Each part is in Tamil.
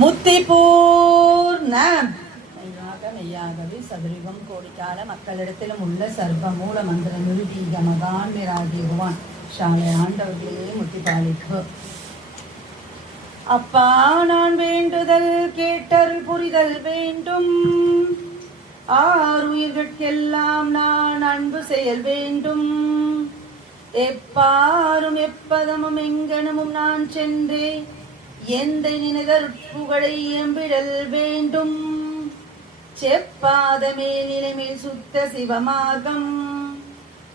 முத்திபூர்ணம் மெய்யாகவே சதுரிகம் கோடிக்கால மக்களிடத்திலும் உள்ள சர்வ மூல மந்திர நிருதீக மகான் விராகிடுவான் ஷாலை ஆண்டவர்களே முத்தி பாலிப்பு. அப்பா நான் வேண்டுதல் கேட்டருள் புரிதல் வேண்டும். ஆறுயிர்கட்கெல்லாம் நான் அன்பு செயல் வேண்டும். எப்பாரும் எப்பதமும் எங்கனமும் நான் சென்றே எந்த நினைதற் புகழை எம்பிடல் வேண்டும். செப்பாத மேல் சுத்த சிவமார்க்கம்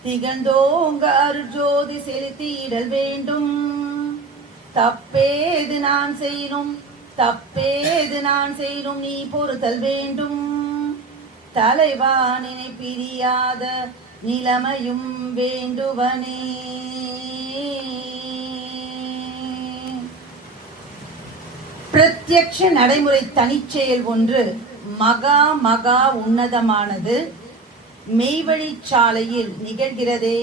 திகழ்ந்தோங்க அருஜோதி செலுத்திடல் வேண்டும். தப்பேது நான் செய்யணும் நீ பொறுத்தல் வேண்டும். தலைவானினை பிரியாத நிலைமையும் வேண்டுவனே. பிரத்யக்ஷ நடைமுறை தனிச்செயல் ஒன்று மகா உன்னதமானது மெய்வழி சாலையில் நிகழ்கிறதே.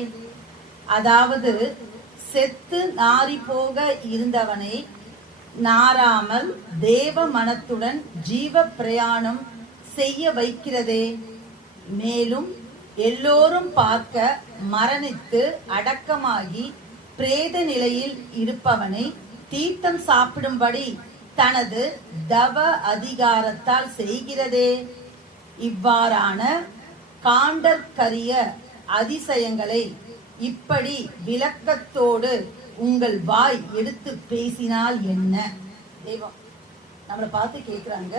அதாவது செத்து நாரி போக இருந்தவனை நாராமல் தேவ மனத்துடன் ஜீவ பிரயாணம் செய்ய வைக்கிறதே. மேலும் எல்லோரும் பார்க்க மரணித்து அடக்கமாகி பிரேத நிலையில் இருப்பவனை தீர்த்தம் சாப்பிடும்படி தனது தவ அதிகாரத்தால் செய்கிறதே. இவ்வாறான காண்டற்கரிய அதிசயங்களை இப்படி விளக்கத்தோடு உங்கள் வாய் எடுத்து பேசினால் என்ன? தெய்வம் நம்மளை பார்த்து கேட்குறாங்க,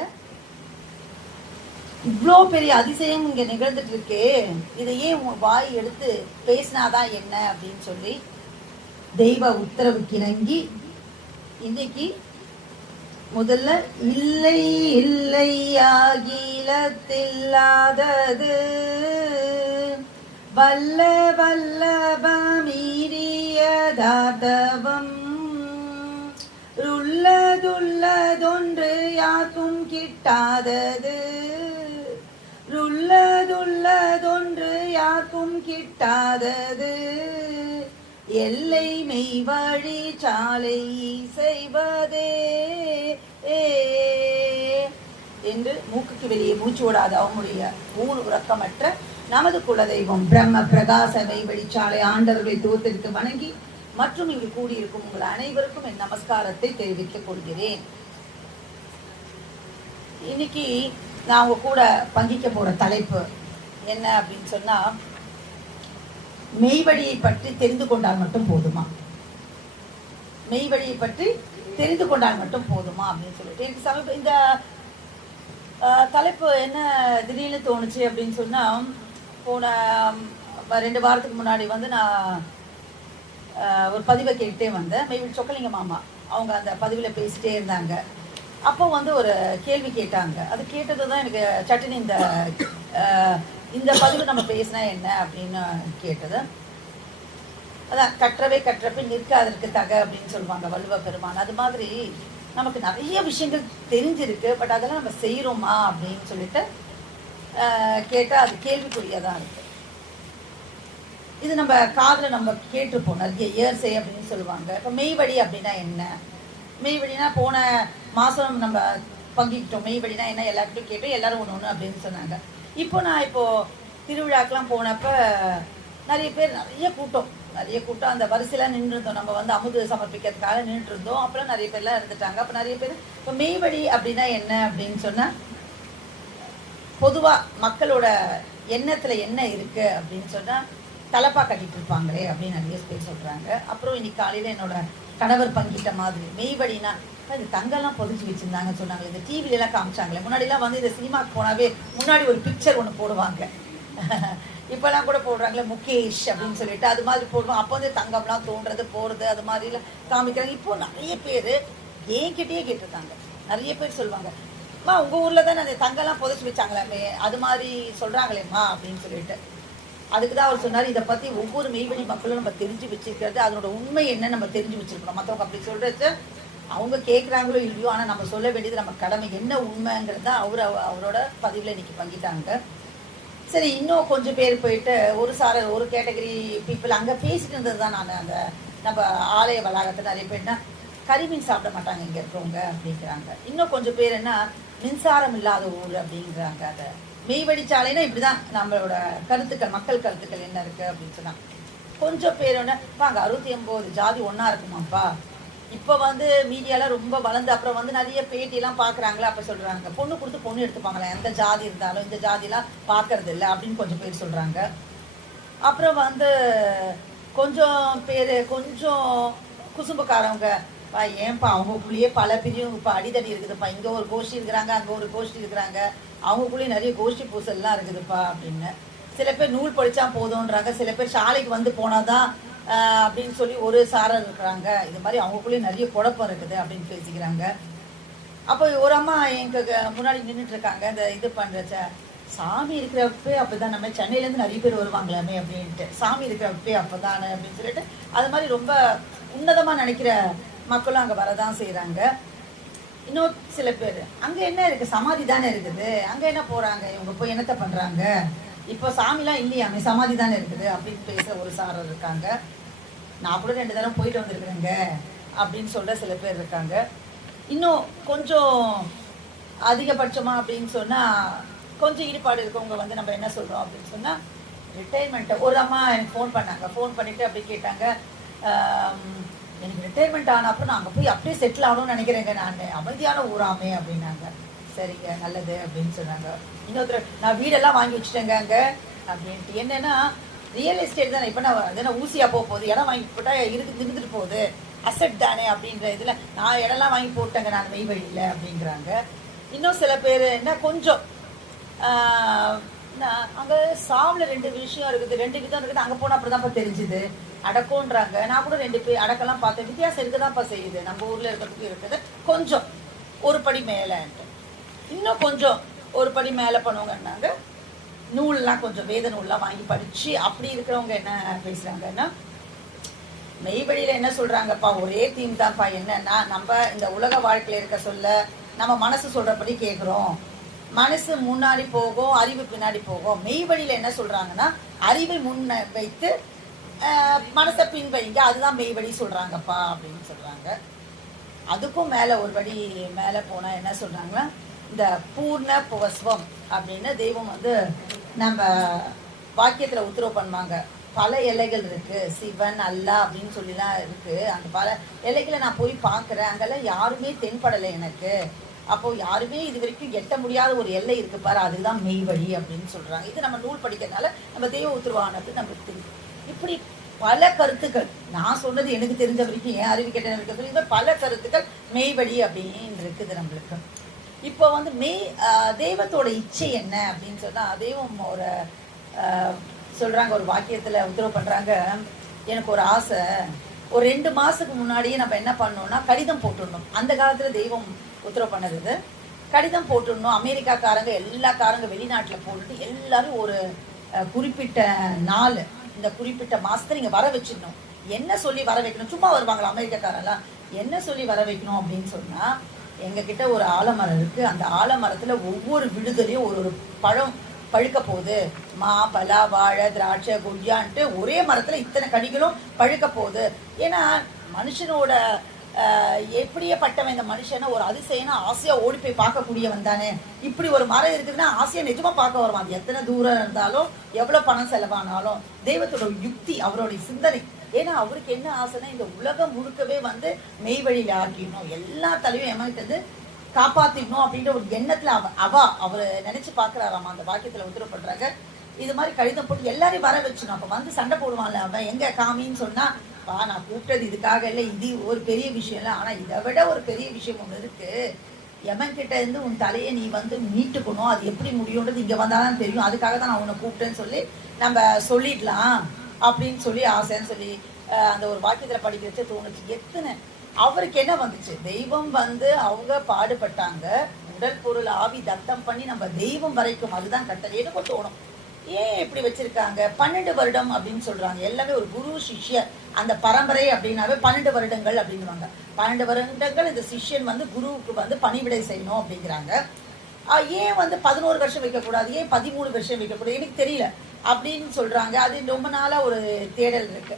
இவ்வளோ பெரிய அதிசயம் இங்க நிகழ்ந்துட்டு இருக்கே, இதையே உங்க வாய் எடுத்து பேசினாதான் என்ன அப்படின்னு சொல்லி தெய்வ உத்தரவுக்கு இணங்கி இன்னைக்கு முதல்ல இல்லை இல்லை ஆகிலத்தில்லாதது வல்ல வல்லபமீறியதாதவம் ருள்ளதுள்ளதொன்று யாக்கும் கிட்டாதது ருள்ளதுள்ளதொன்று யாக்கும் கிட்டாதது எல்லை மெய் வழி சாலை செய்வதே என்று மூக்குக்கு வெளியே மூச்சு ஓடாத அவனுடைய ஊர் உறக்கமற்ற நமது குலதெய்வம் பிரம்ம பிரகாச மெய் வழிச்சாலை ஆண்டவர்களை தூத்திற்கு வணங்கி மற்றும் இங்கு கூடியிருக்கும் உங்கள் அனைவருக்கும் என் நமஸ்காரத்தை தெரிவித்துக் கொள்கிறேன். இன்னைக்கு நான் உங்க கூட பங்கிக்க போற தலைப்பு என்ன அப்படின்னு சொன்னா, மெய்வழியை பற்றி தெரிந்து கொண்டால் மட்டும் போதுமா, மெய்வழியை பற்றி தெரிந்து கொண்டால் மட்டும் போதுமா அப்படின்னு சொல்லிட்டு எனக்கு சமீப இந்த தலைப்பு என்ன திடீர்னு தோணுச்சு அப்படின்னு சொன்னா, போன 2 வாரத்துக்கு முன்னாடி வந்து நான் ஒரு பதிவை கேட்டே வந்தேன். மெய்வழி சொக்கலிங்க மாமா அவங்க அந்த பதிவில் பேசிட்டே இருந்தாங்க. அப்போ வந்து ஒரு கேள்வி கேட்டாங்க. அது கேட்டது தான் எனக்கு சட்டினி இந்த பதிவு நம்ம பேசினா என்ன அப்படின்னு கேட்டது. அதான் கற்றபின் நிற்காதற்கு தக அப்படின்னு சொல்லுவாங்க வள்ளுவ பெருமான். அது மாதிரி நமக்கு நிறைய விஷயங்கள் தெரிஞ்சிருக்கு, பட் அதெல்லாம் நம்ம செய்கிறோமா அப்படின்னு சொல்லிட்டு கேட்டால் அது கேள்விக்குரியதான் இருக்கு. இது நம்ம காதில் நம்ம கேட்டிருப்போம் நிறைய இயர்ஸே அப்படின்னு சொல்லுவாங்க. இப்போ மெய்வழி அப்படின்னா என்ன? மெய்வழினா போன மாதம் நம்ம பங்கிக்கிட்டோம். மெய்வழினா என்ன எல்லாருக்கிட்டும் கேட்டோம், எல்லாரும் ஒன்று அப்படின்னு சொன்னாங்க. இப்போ திருவிழாக்கெலாம் போனப்ப நிறைய கூட்டம் அந்த வரிசையெல்லாம் நின்றுருந்தோம். நம்ம வந்து அமுது சமர்ப்பிக்கிறதுக்காக நின்றுட்டு இருந்தோம். அப்புறம் நிறைய பேர்லாம் இருந்துட்டாங்க. அப்போ நிறைய பேர் இப்போ மெய்வழி அப்படின்னா என்ன அப்படின்னு சொன்னால், பொதுவாக மக்களோட எண்ணத்தில் என்ன இருக்குது அப்படின்னு சொன்னால், தலப்பா கட்டிட்டு இருப்பாங்களே அப்படின்னு நிறைய பேர் சொல்கிறாங்க. அப்புறம் இன்னைக்கு காலையில் என்னோட கணவர் பங்கிட்ட மாதிரி மெய்வழினா இந்த தங்கெல்லாம் பொதிச்சு வச்சுருந்தாங்கன்னு சொன்னாங்க. இந்த டிவிலெலாம் காமிச்சாங்களே, முன்னாடிலாம் வந்து இந்த சினிமாவுக்கு போனாவே முன்னாடி ஒரு பிக்சர் ஒன்று போடுவாங்க. இப்போலாம் கூட போடுறாங்களே முகேஷ் அப்படின்னு சொல்லிட்டு, அது மாதிரி போடுவோம். அப்போ வந்து தங்கம்லாம் தோன்றது போகிறது அது மாதிரிலாம் காமிக்கிறாங்க. இப்போது நிறைய பேர் என்கிட்டயே கேட்டிருந்தாங்க. நிறைய பேர் சொல்லுவாங்க, அம்மா உங்கள் ஊரில் தானே அந்த தங்கெல்லாம் புதைச்சி வச்சாங்களாமே, அது மாதிரி சொல்கிறாங்களேம்மா அப்படின்னு சொல்லிட்டு. அதுக்கு தான் அவர் சொன்னார், இதை பற்றி ஒவ்வொரு மெய்வழி மக்களும் நம்ம தெரிஞ்சு வச்சுருக்கிறது, அதனோட உண்மை என்ன நம்ம தெரிஞ்சு வச்சுருக்கணும். மற்றவங்க அப்படி சொல்கிறது அவங்க கேட்குறாங்களோ இல்லையோ, ஆனால் நம்ம சொல்ல வேண்டியது நம்ம கடமை. என்ன உண்மைங்கிறது தான் அவரோட பதிவில் இன்னைக்கு பங்கிட்டாங்க. சரி, இன்னும் கொஞ்சம் பேர் போயிட்டு ஒரு கேட்டகரி பீப்புள் அங்கே பேசிட்டு இருந்தது தான். நான் அந்த நம்ம ஆலய வளாகத்தில் நிறைய பேர்னா கறிமீன் சாப்பிட மாட்டாங்க இங்கே இருக்கிறவங்க அப்படிங்கிறாங்க. இன்னும் கொஞ்சம் பேர் என்ன மின்சாரம் இல்லாத ஊர் அப்படிங்கிறாங்க. அதை மெய்வழிச்சாலைன்னா இப்படி தான் நம்மளோட கருத்துக்கள், மக்கள் கருத்துக்கள் என்ன இருக்குது அப்படின்னு சொன்னால். கொஞ்சம் பேர் ஒன்று அங்கே 69 ஜாதி ஒன்றா இருக்குமாப்பா. இப்போ வந்து மீடியாலாம் ரொம்ப வளர்ந்து அப்புறம் வந்து நிறைய பேட்டியெல்லாம் பார்க்குறாங்களா, அப்போ சொல்கிறாங்க பொண்ணு கொடுத்து பொண்ணு எடுத்துப்பாங்களே, எந்த ஜாதி இருந்தாலும் இந்த ஜாதிலாம் பார்க்கறது இல்லை அப்படின்னு கொஞ்சம் பேர் சொல்கிறாங்க. அப்புறம் வந்து கொஞ்சம் பேர் கொஞ்சம் குசும்புக்காரவங்க, ஏன்ப்பா அவங்களுக்குள்ளேயே பல பிரிவும் இப்போ அடிதடி இருக்குதுப்பா, இங்கே ஒரு கோஷ்டி இருக்கிறாங்க, அங்கே ஒரு கோஷ்டி இருக்கிறாங்க, அவங்களுக்குள்ளேயே நிறைய கோஷ்டி பூசல்லாம் இருக்குதுப்பா அப்படின்னு. சில பேர் நூல் படித்தா போதுன்றாங்க, சில பேர் சாலைக்கு வந்து போனால் தான் அப்படின்னு சொல்லி ஒரு சாரர் இருக்கிறாங்க. இது மாதிரி அவங்களுக்குள்ளேயே நிறைய குழப்பம் இருக்குது அப்படின்னு பேசிக்கிறாங்க. அப்போ ஒரு அம்மா எங்களுக்கு முன்னாடி நின்றுட்டு இருக்காங்க, இந்த இது பண்ணுறச்ச சாமி இருக்கிறப்பே அப்போ தான், நம்ம சென்னையிலேருந்து நிறைய பேர் வருவாங்களாமே அப்படின்ட்டு, சாமி இருக்கிறப்பே அப்போ தானே அப்படின்னு சொல்லிட்டு அது மாதிரி ரொம்ப உன்னதமாக நினைக்கிற மக்களும் அங்கே வரதான் செய்கிறாங்க. இன்னும் சில பேர் அங்கே என்ன இருக்குது, சமாதி தானே இருக்குது, அங்கே என்ன போகிறாங்க இவங்க, போய் என்னத்தை பண்ணுறாங்க, இப்போ சாமிலாம் இல்லையாமே சமாதி தானே இருக்குது அப்படின்னு பேச ஒரு சாரர் இருக்காங்க. நான் கூட 2 தடவை போயிட்டு வந்துருக்குறேங்க அப்படின்னு சொல்கிற சில பேர் இருக்காங்க. இன்னும் கொஞ்சம் அதிகபட்சமாக அப்படின்னு சொன்னால் கொஞ்சம் ஈடுபாடு இருக்கவங்க வந்து நம்ம என்ன சொல்கிறோம் அப்படின்னு சொன்னால் ரிட்டைர்மெண்ட்டை. ஒரு அம்மா எனக்கு ஃபோன் பண்ணாங்க, ஃபோன் பண்ணிவிட்டு அப்படி கேட்டாங்க, எனக்கு ரிட்டைர்மெண்ட் ஆன அப்புறம் நான் அங்கே போய் அப்படியே செட்டில் ஆகணும்னு நினைக்கிறேங்க, நான் அமைதியான ஊராமே அப்படின்னாங்க. சரிங்க நல்லது அப்படின்னு சொன்னாங்க. இன்னொருத்தர் நான் வீடெல்லாம் வாங்கி வச்சுட்டேங்க அங்கே அப்படின்ட்டு. என்னென்னா ரியல் எஸ்டேட் தானே, இப்போ நான் அதெல்லாம் ஊசியாக போகுது, இடம் வாங்கி போட்டால் இருந்துட்டு போகுது, அசெட் தானே அப்படின்ற இதில் நான் இடம்லாம் வாங்கி போட்டேங்க நான் மெய் வழியில் அப்படிங்கிறாங்க. இன்னும் சில பேர் என்ன கொஞ்சம் அங்கே சாவில் 2 விஷயம் இருக்குது, 2 விதம் இருக்குது, அங்கே போனால் அப்படி தான்ப்பா தெரிஞ்சுது அடக்கம்ன்றாங்க. நான் கூட 2 பேர் அடக்கெல்லாம் பார்த்தேன், வித்தியாசம் இருக்குதான்ப்பா செய்யுது, நம்ம ஊரில் இருக்கிறதுக்கு இருக்குது. கொஞ்சம் ஒரு படி மேலேன்ட்டு இன்னும் கொஞ்சம் ஒரு படி மேலே பண்ணுவாங்கன்னாங்க. நூல்லாம் கொஞ்சம் வேத நூல்லாம் வாங்கி படித்து அப்படி இருக்கிறவங்க என்ன பேசுகிறாங்கன்னா, மெய் வழியில் என்ன சொல்கிறாங்கப்பா, ஒரே தீம் தான்ப்பா, என்னன்னா நம்ம இந்த உலக வாழ்க்கையில் இருக்க சொல்ல நம்ம மனசு சொல்கிறபடி கேட்குறோம், மனசு முன்னாடி போகும், அறிவு பின்னாடி போகும். மெய் வழியில் என்ன சொல்கிறாங்கன்னா, அறிவை முன்ன வைத்து மனசை பின் வைங்க, அதுதான் மெய் வழி சொல்கிறாங்கப்பா அப்படின்னு சொல்கிறாங்க. அதுக்கும் மேலே ஒரு படி மேலே போனால் என்ன சொல்கிறாங்கன்னா, இந்த பூர்ண புவஸ்வம் அப்படின்னு தெய்வம் வந்து நம்ம வாக்கியத்தில் உத்தரவு பண்ணுவாங்க. பல எல்லைகள் இருக்குது, சிவன் அல்லா அப்படின்னு சொல்லிலாம் இருக்குது. அந்த பல எல்லைகளை நான் போய் பார்க்குறேன், அங்கெல்லாம் யாருமே தென்படலை எனக்கு. அப்போது யாருமே இது வரைக்கும் எட்ட முடியாத ஒரு எல்லை இருக்குது பாரு, அதுதான் மெய் வழி அப்படின்னு சொல்கிறாங்க. இது நம்ம நூல் படிக்கிறதுனால நம்ம தெய்வ உத்தரவானது நம்மளுக்கு தெரியும். இப்படி பல கருத்துக்கள், நான் சொன்னது எனக்கு தெரிஞ்ச வரைக்கும், என் அறிவு கேட்ட இருக்கிறது பல கருத்துக்கள் மெய் வழி அப்படின்னு இருக்குது நம்மளுக்கு. இப்போ வந்து தெய்வத்தோட இச்சை என்ன அப்படின்னு சொன்னால், தெய்வம் ஒரு சொல்கிறாங்க, ஒரு வாக்கியத்தில் உத்தரவு பண்ணுறாங்க, எனக்கு ஒரு ஆசை, ஒரு 2 மாதத்துக்கு முன்னாடியே நம்ம என்ன பண்ணோம்னா கடிதம் போட்டுடணும். அந்த காலத்தில் தெய்வம் உத்தரவு பண்ணது கடிதம் போட்டுடணும். அமெரிக்காக்காரங்க எல்லாக்காரங்க வெளிநாட்டில் போட்டுட்டு எல்லாரும் ஒரு குறிப்பிட்ட நாள், இந்த குறிப்பிட்ட மாதத்தை நீங்கள் வர வச்சிடணும். என்ன சொல்லி வர வைக்கணும், சும்மா வருவாங்களா அமெரிக்காக்காரெல்லாம், என்ன சொல்லி வர வைக்கணும் அப்படின்னு சொன்னால், எங்ககிட்ட ஒரு ஆலமரம் இருக்குது, அந்த ஆலமரத்தில் ஒவ்வொரு விடுதலையும் ஒரு பழம் பழுக்க போகுது, மா பலா வாழை திராட்சை கொய்யான்ட்டு ஒரே மரத்தில் இத்தனை கனிகளும் பழுக்க போகுது. ஏன்னா மனுஷனோட எப்படியே பட்டவன் இந்த மனுஷனை ஒரு அதிசயனா ஆசையாக ஓடி போய் பார்க்கக்கூடியவன் தானே. இப்படி ஒரு மரம் இருக்குதுன்னா ஆசையாக நிஜமாக பார்க்க வருவான், அது எத்தனை தூரம் இருந்தாலும் எவ்வளோ பணம் செலவானாலும். தெய்வத்தோட யுக்தி, அவருடைய சிந்தனை. ஏன்னா அவருக்கு என்ன ஆசைன்னா, இந்த உலகம் முழுக்கவே வந்து மெய் வழியில் ஆக்கிடணும், எல்லா தலையும் எமக்கிட்டது காப்பாற்றிடணும் அப்படின்ற ஒரு எண்ணத்தில் அவர் நினச்சி பார்க்குறாராமா. அந்த வாக்கியத்தில் உத்தரவு பண்ணுறாங்க, இது மாதிரி கடிதம் போட்டு எல்லாரையும் வர வச்சுணும். அப்போ வந்து சண்டை போடுவான்ல அவன், எங்கே காமின்னு சொன்னால், நான் கூப்பிட்டது இதுக்காக இல்லை, இது ஒரு பெரிய விஷயம் இல்லை, ஆனால் இதை விட ஒரு பெரிய விஷயம் ஒன்று இருக்குது, எமன்கிட்ட இருந்து உன் தலையை நீ வந்து மீட்டுக்கணும், அது எப்படி முடியுன்றது இங்கே வந்தால்தான் தெரியும், அதுக்காக தான் நான் உன்னை கூப்பிட்டேன்னு சொல்லி நம்ம சொல்லிடலாம் அப்படின்னு சொல்லி ஆசைன்னு சொல்லி அந்த ஒரு வாக்கியத்தில் படிக்க வச்சு தோணுச்சு. எத்தனை அவருக்கு என்ன வந்துச்சு, தெய்வம் வந்து அவங்க பாடுபட்டாங்க, உடல் பொருள் ஆவி தத்தம் பண்ணி நம்ம தெய்வம் வரைக்கும், அதுதான் கட்டளை. எனக்கும் தோணும், ஏன் இப்படி வச்சிருக்காங்க 12 வருடம் அப்படின்னு சொல்றாங்க. எல்லாமே ஒரு குரு சிஷ்யர், அந்த பரம்பரை அப்படின்னாவே 12 வருடங்கள் அப்படின்வாங்க. 12 வருடங்கள் இந்த சிஷ்யன் வந்து குருவுக்கு வந்து பணிவிடை செய்யணும் அப்படிங்கிறாங்க. ஏன் வந்து 11 வருஷம் வைக்கக்கூடாது, ஏன் 13 வருஷம் வைக்கக்கூடாது, எனக்கு தெரியல அப்படின்னு சொல்றாங்க. அது ரொம்ப நாளா ஒரு தேடல் இருக்கு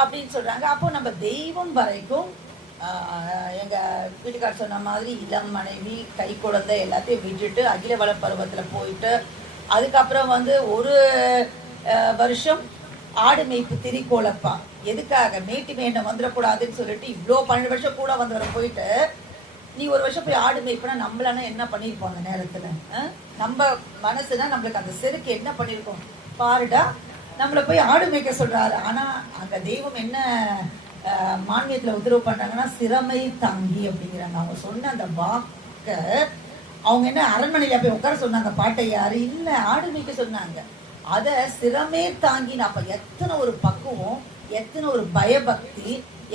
அப்படின்னு சொல்றாங்க. அப்போ நம்ம தெய்வம் வரைக்கும் எங்கள் வீட்டுக்கார் சொன்ன மாதிரி இளம் மனைவி கை குழந்தை எல்லாத்தையும் விட்டுட்டு அகில வள பருவத்தில் போயிட்டு அதுக்கப்புறம் வந்து ஒரு வருஷம் ஆடு மேய்ப்பு திரிக்கோளப்பா எதுக்காக மேட்டு மேண்டம் வந்துடக்கூடாதுன்னு சொல்லிட்டு இவ்வளோ 12 வருஷம் கூட வந்தவரை போயிட்டு நீ ஒரு வருஷம் போய் ஆடு மேய்ப்புனா நம்மளானா என்ன பண்ணியிருப்போம் அந்த நேரத்தில்? நம்ம மனசுனா நம்மளுக்கு அந்த செருக்கு என்ன பண்ணியிருக்கோம் பாருடா, நம்மளை போய் ஆடு மேய்க்க சொல்கிறாரு. ஆனால் அங்கே தெய்வம் என்ன மானியத்தில் உத்தரவு பண்ணுறாங்கன்னா சிறமை தாங்கி அப்படிங்கிறாங்க. அவங்க சொன்ன அந்த வாக்க அவங்க என்ன அரண்மனையில் போய் உட்கார சொன்னாங்க பாட்டை யாரு இல்லை ஆடு மேய்க்க சொன்னாங்க. அதை சிறமே தாங்கின அப்போ எத்தனை ஒரு பக்குவம், எத்தனை ஒரு பயபக்தி,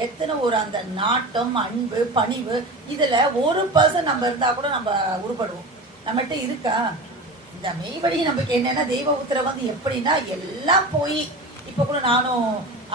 எத்தனை ஒரு அந்த நாட்டம், அன்பு, பணிவு. இதில் 1% நம்ம இருந்தால் கூட நம்ம உருப்படுவோம். நம்மகிட்ட இருக்கா இந்த மெய்வழி? நமக்கு என்னென்னா தெய்வ உத்தரவு வந்து எப்படின்னா எல்லாம் போய் இப்போ கூட நானும்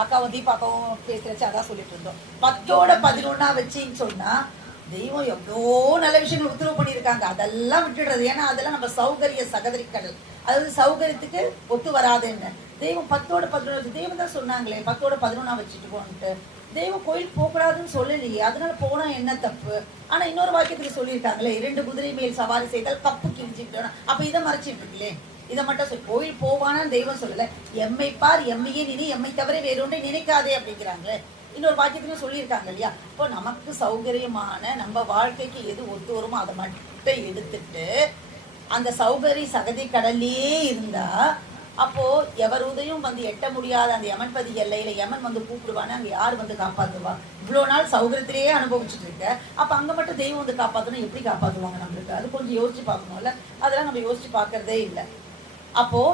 அக்காவும் தீபாக்காவும் பேசுகிறச்சு அதான் சொல்லிட்டு இருந்தோம். 10ஓட 11 வச்சின்னு சொன்னால் தெய்வம் எவ்வளோ நல்ல விஷயங்கள் உத்தரவு பண்ணியிருக்காங்க. அதெல்லாம் விட்டுடுறது. ஏன்னா அதெல்லாம் நம்ம சௌகரிய சகதரிக்கல், அதாவது சௌகரியத்துக்கு ஒத்து வராதுன்னு. தெய்வம் 10ஓட 11 வச்சு தெய்வம் தான் சொன்னாங்களே 10ஓட 11 வச்சுட்டு போன்ட்டு. தெய்வம் கோயில் போகக்கூடாதுன்னு சொல்லலையே, அதனால போனா என்ன தப்பு? ஆனா இன்னொரு வாக்கியத்துக்கு சொல்லியிருக்காங்களே 2 குதிரை மேல் சவாரி செய்தால் கப்பு கிழிச்சுக்கிட்டோம். அப்ப இதை மறைச்சிட்டு இருக்கீங்களே, இதை மட்டும் சொல்லி கோயில் போவானான்னு தெய்வம் சொல்லல. எம்மை பார் எம்மையே நினை எம்மை தவிர வேறொன்றை நினைக்காதே அப்படிங்கிறாங்களே. இன்னொரு வாக்கியத்துக்கும் சொல்லியிருக்காங்க இல்லையா? இப்போ நமக்கு சௌகரியமான நம்ம வாழ்க்கைக்கு எது ஒத்து வருமோ அதை மட்டும் எடுத்துட்டு அந்த சௌகரிய சகதி கடல்லையே இருந்தா அப்போ எவர் உதயம் வந்து எட்ட முடியாத அந்த யமன்பதி எல்லையில யமன் வந்து கூப்பிடுவானு அங்க யார் வந்து காப்பாத்துவா? இவ்வளவு நாள் சௌகரியத்திலேயே அனுபவிச்சுட்டு இருக்க, அப்ப அங்க மட்டும் தெய்வம் வந்து காப்பாற்றணும், எப்படி காப்பாற்றுவாங்க நம்மளுக்கு? அது கொஞ்சம் யோசிச்சு பார்க்கணும்ல. அதெல்லாம் நம்ம யோசிச்சு பார்க்கறதே இல்லை. அப்போ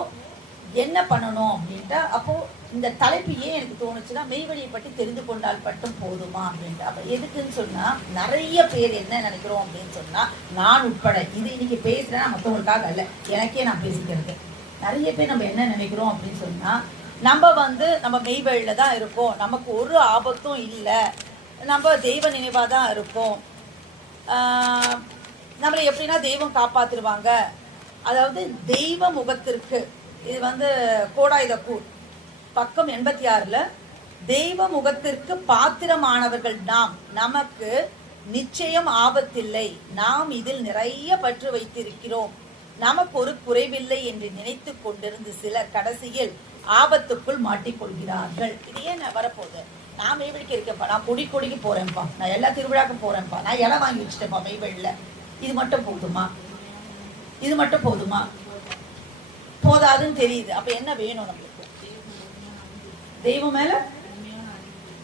என்ன பண்ணணும் அப்படின்ட்டா, அப்போ இந்த தலைப்பு ஏன் எனக்கு தோணுச்சுன்னா மெய்வழியை பற்றி தெரிந்து கொண்டால் மட்டும் போதுமா அப்படின்ட்டு. அப்ப எதுக்குன்னு சொன்னா நிறைய பேர் என்ன நினைக்கிறோம் அப்படின்னு சொன்னா, நான் உட்பட இது இன்னைக்கு பேசுறேன்னா மற்றவங்களுக்காக அல்ல, எனக்கே நான் பேசிக்கிறது. நிறைய பேர் நம்ம என்ன நினைக்கிறோம் அப்படின்னு சொன்னா, நம்ம மெய்வழியில தான் இருக்கோம், நமக்கு ஒரு ஆபத்தும் இல்லை, நம்ம தெய்வ நினைவா தான் இருக்கோம், நம்மளை எப்படின்னா தெய்வம் காப்பாத்திருவாங்க. அதாவது தெய்வ முகத்திற்கு இது வந்து கோடாயுதக்கூர் பக்கம் 86ல தெய்வ முகத்திற்கு பாத்திரமானவர்கள் நாம், நமக்கு நிச்சயம் ஆபத்தில்லை, நாம் இதில் நிறைய பற்று வைத்திருக்கிறோம், நமக்கு ஒரு குறைவில்லை என்று நினைத்து கொண்டிருந்து சிலர் கடைசியில் ஆபத்துக்குள் மாட்டிக்கொள்கிறார்கள். இது ஏன் வரப்போகுது? நான் மெய்வழிக்கு இருக்கேன்ப்பா, நான் கொடிக்கு போறேன்ப்பா, நான் எல்லா திருவிழாக்கு போறேன்ப்பா, நான் இலை வாங்கி வச்சுட்டேன்ப்பா மெய்வழியில், இது மட்டும் போதுமா? இது மட்டும் போதுமா? போதாதுன்னு தெரியுது. அப்ப என்ன வேணும் நம்மளுக்கு? தெய்வம் மேல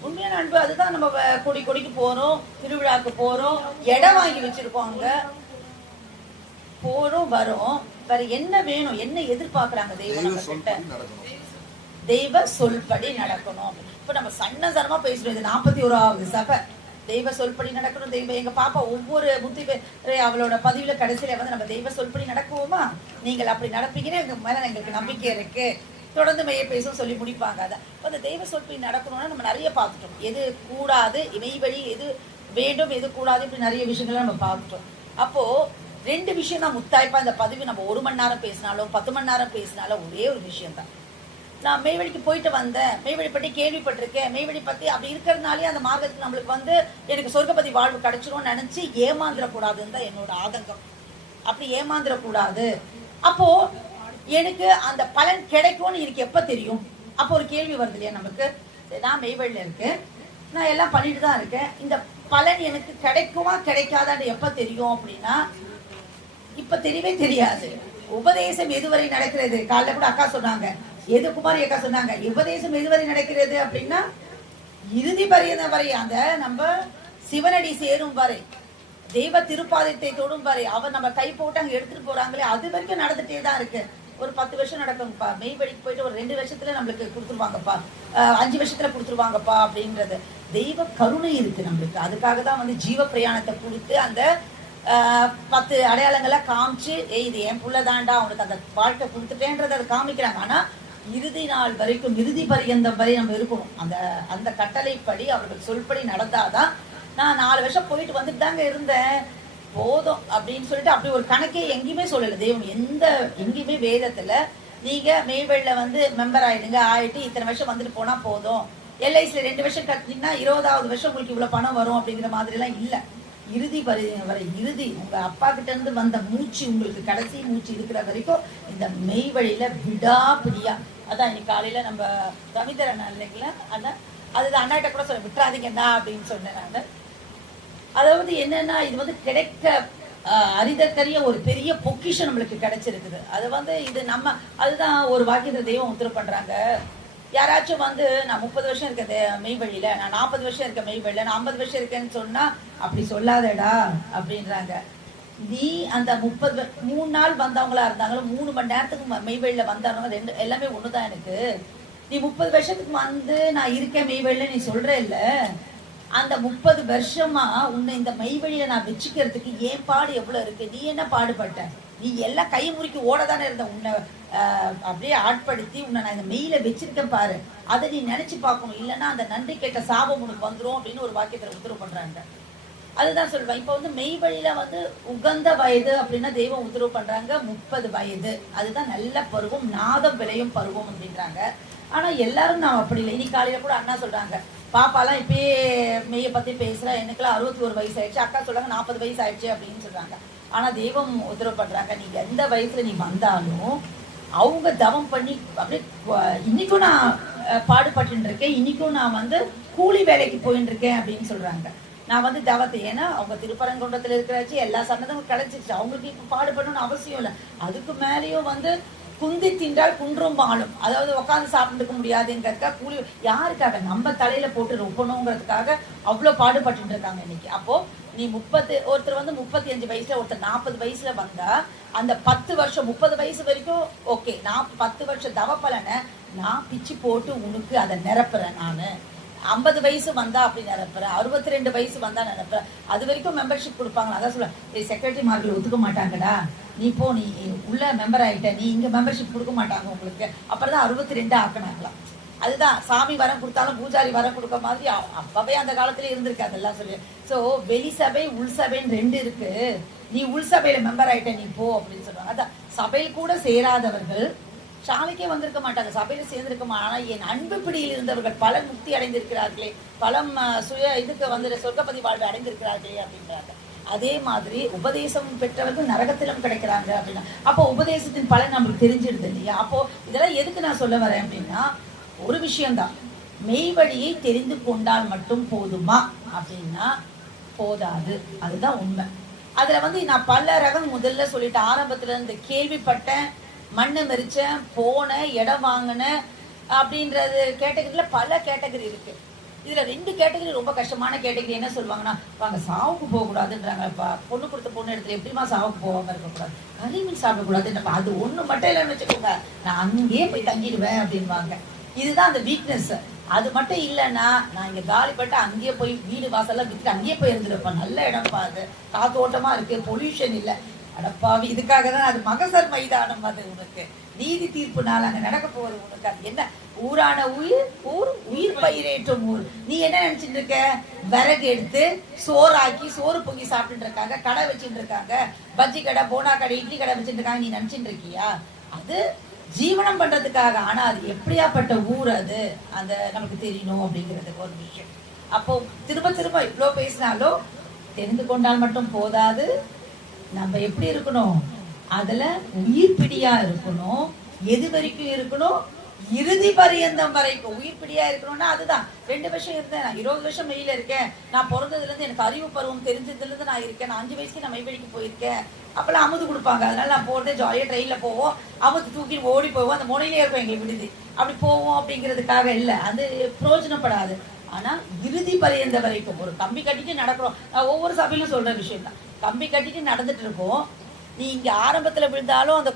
உண்மையான அன்பு. அதுதான் நம்ம கொடிக்கு போறோம், திருவிழாக்கு போறோம், இடம் வாங்கி வச்சிருக்கோம், அங்க போறோம் வரோம். வேற என்ன வேணும்? என்ன எதிர்பார்க்கறாங்க தெய்வம் நம்ம கிட்ட? தெய்வ சொல்படி நடக்கணும். இப்ப நம்ம சன்னசரமா பேசுறோம், இது 41வது சபை. தெய்வ சொல்படி நடக்கணும். தெய்வம் எங்க பாப்பா ஒவ்வொரு புத்தி அவளோட பதிவுல கடைசியில வந்து நம்ம தெய்வ சொல்படி நடக்குவோமா, நீங்கள் அப்படி நடப்பீங்கன்னு எங்க மேல எங்களுக்கு நம்பிக்கை இருக்கு, தொடர்ந்து மெய்ய பேசும் சொல்லி முடிப்பாங்க. அதை அந்த தெய்வ சொல்படி நடக்கணும்னா நம்ம நிறைய பார்த்துட்டோம். எது கூடாது, மெய்வழி எது வேண்டும், எது கூடாது, இப்படி நிறைய விஷயங்களை நம்ம பார்த்துட்டோம். அப்போ 2 விஷயம் தான் முத்தாய்ப்பா. இந்த பதிவு நம்ம 1 மணி நேரம் பேசினாலும் 10 மணி நேரம் பேசினாலும் ஒரே ஒரு விஷயம் தான். நான் மெய்வழிக்கு போயிட்டு வந்தேன், மெய்வழி பற்றி கேள்விப்பட்டிருக்கேன், மெய்வழி பற்றி அப்படி இருக்கிறதுனாலே அந்த மார்க்கத்துக்கு நம்மளுக்கு வந்து எனக்கு சொர்க்கபதி வாழ்வு கிடைச்சிரும்னு நினைச்சு ஏமாந்துடக்கூடாதுன்னு தான் என்னோட ஆதங்கம். அப்படி ஏமாந்துடக்கூடாது. அப்போ எனக்கு அந்த பலன் கிடைக்கும்னு எனக்கு எப்ப தெரியும்? அப்போ ஒரு கேள்வி வருது இல்லையா நமக்கு, நான் மெய்வழியில் இருக்கேன், நான் எல்லாம் பண்ணிட்டு தான் இருக்கேன், இந்த பலன் எனக்கு கிடைக்குமா கிடைக்காதான்னு எப்ப தெரியும் அப்படின்னா, இப்ப தெரியவே தெரியாது. உபதேசம் எதுவரை நடக்கிறது? காலைல கூட அக்கா சொன்னாங்க, எது குமாரி அக்கா சொன்னாங்க, உபதேசம் எதுவரை நடக்கிறது அப்படின்னா இறுதி பரியந்தம் வரை, அந்த நம்ம சிவனடி சேரும் வரை, தெய்வ திருப்பாதத்தை தொடும் வரை, அவர் நம்ம கை போட்டு அங்க எடுத்துட்டு போறாங்களே, அது வரைக்கும் நடந்துட்டே தான் இருக்கு. ஒரு 10 வருஷம் நடக்குங்கப்பா, மெய்வழிக்கு போயிட்டு ஒரு 2 வருஷத்துல நம்மளுக்கு கொடுத்துருவாங்கப்பா, 5 வருஷத்துல கொடுத்துருவாங்கப்பா அப்படின்றது தெய்வ கருணை இருக்கு நம்மளுக்கு. அதுக்காக தான் வந்து ஜீவ பிரயாணத்தை கொடுத்து அந்த 10 அடையாளங்களை காமிச்சு, இது என் புள்ள தாண்டா, அவனுக்கு அந்த வாழ்க்கை கொடுத்துட்டேன்றதை அதை காமிக்கிறாங்க. ஆனா இறுதி நாள் வரைக்கும், இறுதி பரியந்தம் வரை நம்ம இருக்கணும். அந்த கட்டளைப்படி அவர்கள் சொல்படி நடந்தாதான். நான் 4 வருஷம் போயிட்டு வந்துட்டு தாங்க இருந்தேன், போதும் அப்படின்னு சொல்லிட்டு அப்படி ஒரு கணக்கே எங்கேயுமே சொல்லலை தெய்வம். எங்கேயுமே வேதத்துல நீங்க மெய்வழியில வந்து மெம்பர் ஆயிடுங்க, ஆயிட்டு இத்தனை வருஷம் வந்துட்டு போனா போதும், எல்ஐசியில் 2 வருஷம் கட்டினீங்கன்னா 20வது வருஷம் உங்களுக்கு இவ்வளோ பணம் வரும் அப்படிங்கிற மாதிரிலாம் இல்லை. இறுதி வரை இறுதி உங்கள் அப்பா கிட்ட இருந்து வந்த மூச்சு உங்களுக்கு கடைசி மூச்சு இருக்கிற வரைக்கும் இந்த மெய் வழியில் விடாப்பிடியா. அதான் இன்னைக்கு காலையில் நம்ம ரவிதர் அண்ணா இல்லைங்களா அண்ணா, அதுதான் அண்ணாட்ட கூட சொல்ல விட்டுறாதீங்கண்ணா அப்படின்னு சொன்னேன் நான். அதாவது என்னன்னா இது வந்து கிடைக்க அரிதற்கரிய ஒரு பெரிய பொக்கிஷம் நம்மளுக்கு கிடைச்சிருக்குது. அது இது நம்ம அதுதான் ஒரு வாக்கியத்தை தெய்வம் உத்தரவு பண்றாங்க. யாராச்சும் நான் 30 வருஷம் இருக்கேன் மெய் வழியில, நான் 40 வருஷம் இருக்கேன் மெய் வழியில, நான் 50 வருஷம் இருக்கேன்னு சொன்னா அப்படி சொல்லாதடா அப்படின்றாங்க. நீ அந்த 3 நாள் வந்தவங்களா இருந்தாங்களும் 3 மணி நேரத்துக்கு மெய் வழியில வந்தவங்க எல்லாமே ஒண்ணுதான். எனக்கு நீ 30 வருஷத்துக்கு நான் இருக்கேன் மெய் வழியில நீ சொல்ற இல்ல, அந்த 30 வருஷமா உன்னை இந்த மெய் வழியில நான் வச்சுக்கிறதுக்கு ஏன் பாடு எவ்வளவு இருக்கு. நீ என்ன பாடுபட்ட, நீ எல்லாம் கை முறுக்கி ஓடதானே இருந்த, உன்னை அப்படியே ஆட்படுத்தி உன்னை நான் இந்த மெயில வச்சிருக்கேன் பாரு, அதை நீ நினைச்சு பார்க்கணும். இல்லைன்னா அந்த நன்றி கேட்ட சாபம் உனக்கு வந்துடும் அப்படின்னு ஒரு வாக்கியத்துல உத்தரவு பண்றாங்க. அதுதான் சொல்லுவேன். இப்ப மெய் வழியில உகந்த வயது அப்படின்னா தெய்வம் உத்தரவு பண்றாங்க 30 வயது, அதுதான் நல்ல பருவம், நாதம் விளையும் பருவம் அப்படின்றாங்க. ஆனா எல்லாரும் நான் அப்படி இல்லை. இன்னைக்கு காலையில கூட அண்ணா சொல்றாங்க, பாப்பாலாம் இப்பயே மெய்யை பத்தி பேசுறா, எனக்குலாம் 61 வயசு ஆயிடுச்சு, அக்கா சொல்றாங்க 40 வயசு ஆயிடுச்சு அப்படின்னு சொல்றாங்க. ஆனா தெய்வம் உத்தரவு பண்றாங்க, நீ எந்த வயசுல நீ வந்தாலும் அவங்க தவம் பண்ணி அப்படியே இன்னைக்கும் நான் பாடுபட்டு இருக்கேன், இன்னைக்கும் நான் கூலி வேலைக்கு போயிட்டு இருக்கேன் அப்படின்னு சொல்றாங்க. நான் தவத்தை, ஏன்னா அவங்க திருப்பரங்குன்றத்துல இருக்கிறாச்சு எல்லா சன்னதமும் கிடைச்சிச்சு, அவங்களுக்கு இப்ப பாடுபடணும்னு அவசியம் இல்லை. அதுக்கு மேலேயும் குந்தி தின்றால் குன்றும் ஆளும், அதாவது உட்காந்து சாப்பிட்டுக்க முடியாதுங்கிறதுக்காக கூலி யாருக்காக நம்ம தலையில போட்டு ரொப்பணுங்கிறதுக்காக அவ்வளோ பாடுபட்டு இருக்காங்க இன்னைக்கு. அப்போ நீ 30 ஒருத்தர் 35 வயசுல ஒருத்தர் 40 வயசுல வந்தா அந்த 10 வருஷம் 30 வயசு வரைக்கும் ஓகே, நான் 10 வருஷம் தவ பலனை நான் பிச்சு போட்டு உனக்கு அதை நிரப்புறேன். நான் 50 வயசு வந்தா அப்படி நிரப்புறேன், 62 வயசு வந்தா நிரப்புறேன். அது வரைக்கும் மெம்பர்ஷிப் கொடுப்பாங்களா, அதான் சொல்லுவேன் செக்ரட்டரி மார்கள் ஒத்துக்க மாட்டாங்கடா, நீ போ, நீ உள்ள மெம்பர் ஆகிட்ட, நீ இங்கே மெம்பர்ஷிப் கொடுக்க மாட்டாங்க உங்களுக்கு. அப்புறம் தான் 62 ஆக்கினாங்களாம். அதுதான் சாமி வரம் கொடுத்தாலும் பூஜாரி வரம் கொடுக்க மாதிரி அப்பவே அந்த காலத்துல இருந்திருக்கு அதெல்லாம் சொல்லி. ஸோ வெளி சபை உள் சபைன்னு 2 இருக்கு. நீ உள் சபையில மெம்பர் ஆகிட்ட நீ போ அப்படின்னு சொல்லுவாங்க. அதான் சபையில் கூட சேராதவர்கள் சாலைக்கே வந்திருக்க மாட்டாங்க, சபையில சேர்ந்திருக்க மாட்டாங்க. ஆனால் என் அன்பு பிடியில் இருந்தவர்கள் பலர் முக்தி அடைந்திருக்கிறார்களே, பலம் சுய இதுக்கு சொர்க்கபதி வாழ்வு அடைந்திருக்கிறார்களே அப்படின்றாங்க. அதே மாதிரி உபதேசம் பெற்றவர்கள் நரகத்திலும் கிடைக்கிறாங்க அப்படின்னா அப்போ உபதேசத்தின் பலன் நம்மளுக்கு தெரிஞ்சிடுது இல்லையா. அப்போ இதெல்லாம் எதுக்கு நான் சொல்ல வரேன் அப்படின்னா, ஒரு விஷயம்தான், மெய்வழியை தெரிந்து கொண்டால் மட்டும் போதுமா அப்படின்னா போதாது, அதுதான் உண்மை. அதுல நான் பல ரகம் முதல்ல சொல்லிட்டு ஆரம்பத்துல இருந்து கேள்விப்பட்டேன், மண்ணை மெரிச்சேன், போனேன், இடம் வாங்கினேன் அப்படின்றது கேட்டகரியில பல கேட்டகரி இருக்கு. இதுல 2 கேட்டகரி ரொம்ப கஷ்டமான கேட்டகரி. என்ன சொல்லுவாங்கன்னா, வாங்க சாவுக்கு போகக்கூடாதுன்றாங்கப்பா, பொண்ணு கொடுத்த பொண்ணு இடத்துல எப்படிமா சாவுக்கு போகாம இருக்கக்கூடாது, கறி மீன் சாப்பிடக்கூடாதுன்றப்ப அது ஒண்ணு மட்டும் இல்லைன்னு வச்சுக்கோங்க, நான் அங்கேயே போய் தங்கிடுவேன் அப்படின்வாங்க. இதுதான் அந்த வீக்னஸ். அது மட்டும் இல்லைன்னா நான் இங்க காலிப்பட்டு அங்கேயே போய் வீடு வாசல்லாம் விட்டுட்டு அங்கேயே போய் இருந்துருப்பேன், நல்ல இடம் பாரு, காத்தோட்டமா இருக்கு, பொல்யூஷன் இல்லை. அடப்பாவி, இதுக்காக தான் அது மகசர் மைதானம், அது உனக்கு நீதி தீர்ப்பு நாள் அங்க நடக்க போகுது உனக்கு. அது என்ன ஊரான உயிர் பயிரேற்றும் ஊர். நீ என்ன நினைச்சிட்டு இருக்க, விறகு எடுத்து சோறாக்கி சோறு பொங்கி சாப்பிட்டு இருக்காங்க, கடை வச்சுட்டு இருக்காங்க, பஜ்ஜி கடை, போனா கடை, இட்லி கடை வச்சுட்டு இருக்காங்க, நீ நினைச்சிட்டு இருக்கியா? அது ஜீவனம் பண்றதுக்காக. ஆனா அது எப்படியாப்பட்ட ஊர், அது அந்த நமக்கு தெரியணும் அப்படிங்கிறது ஒரு விஷயம். அப்போ திரும்ப திரும்ப இவ்வளோ பேசினாலும் தெரிந்து கொண்டால் மட்டும் போதாது, நம்ம எப்படி இருக்கணும், அதுல உயிர் பிடியா இருக்கணும். எது வரைக்கும் இருக்கணும், இறுதி பரியந்தம் வரைக்கும் உயிர் பிடியா இருக்கணும்னா அதுதான். 2 வருஷம் இருந்தேன், நான் 20 வருஷம் மெயில இருக்கேன், நான் பிறந்ததுல இருந்து எனக்கு அறிவு பருவம் தெரிஞ்சதுல இருந்து நான் இருக்கேன், நான் 5 வயசுக்கு நான் மெய்வழிக்கு போயிருக்கேன். அப்பெல்லாம் அமுது கொடுப்பாங்க, அதனால நான் போறதே ஜாலியா ட்ரெயின்ல போவோம், அமுது தூக்கி ஓடி போவோம், அந்த முனையிலே இருக்கும் எங்களுக்கு விடுதி, அப்படி போவோம் அப்படிங்கிறதுக்காக இல்லை, அது பிரயோஜனப்படாது. ஆனா இறுதி பரியந்த வரைக்கும் ஒரு கம்பி கட்டிட்டு நடக்கிறோம். நான் ஒவ்வொரு சபையிலும் சொல்ற விஷயம் தான், கம்பி கட்டிட்டு நடந்துட்டு இருக்கோம். நீ இங்க ஆரம்பத்துல விழுந்தாலும் அந்த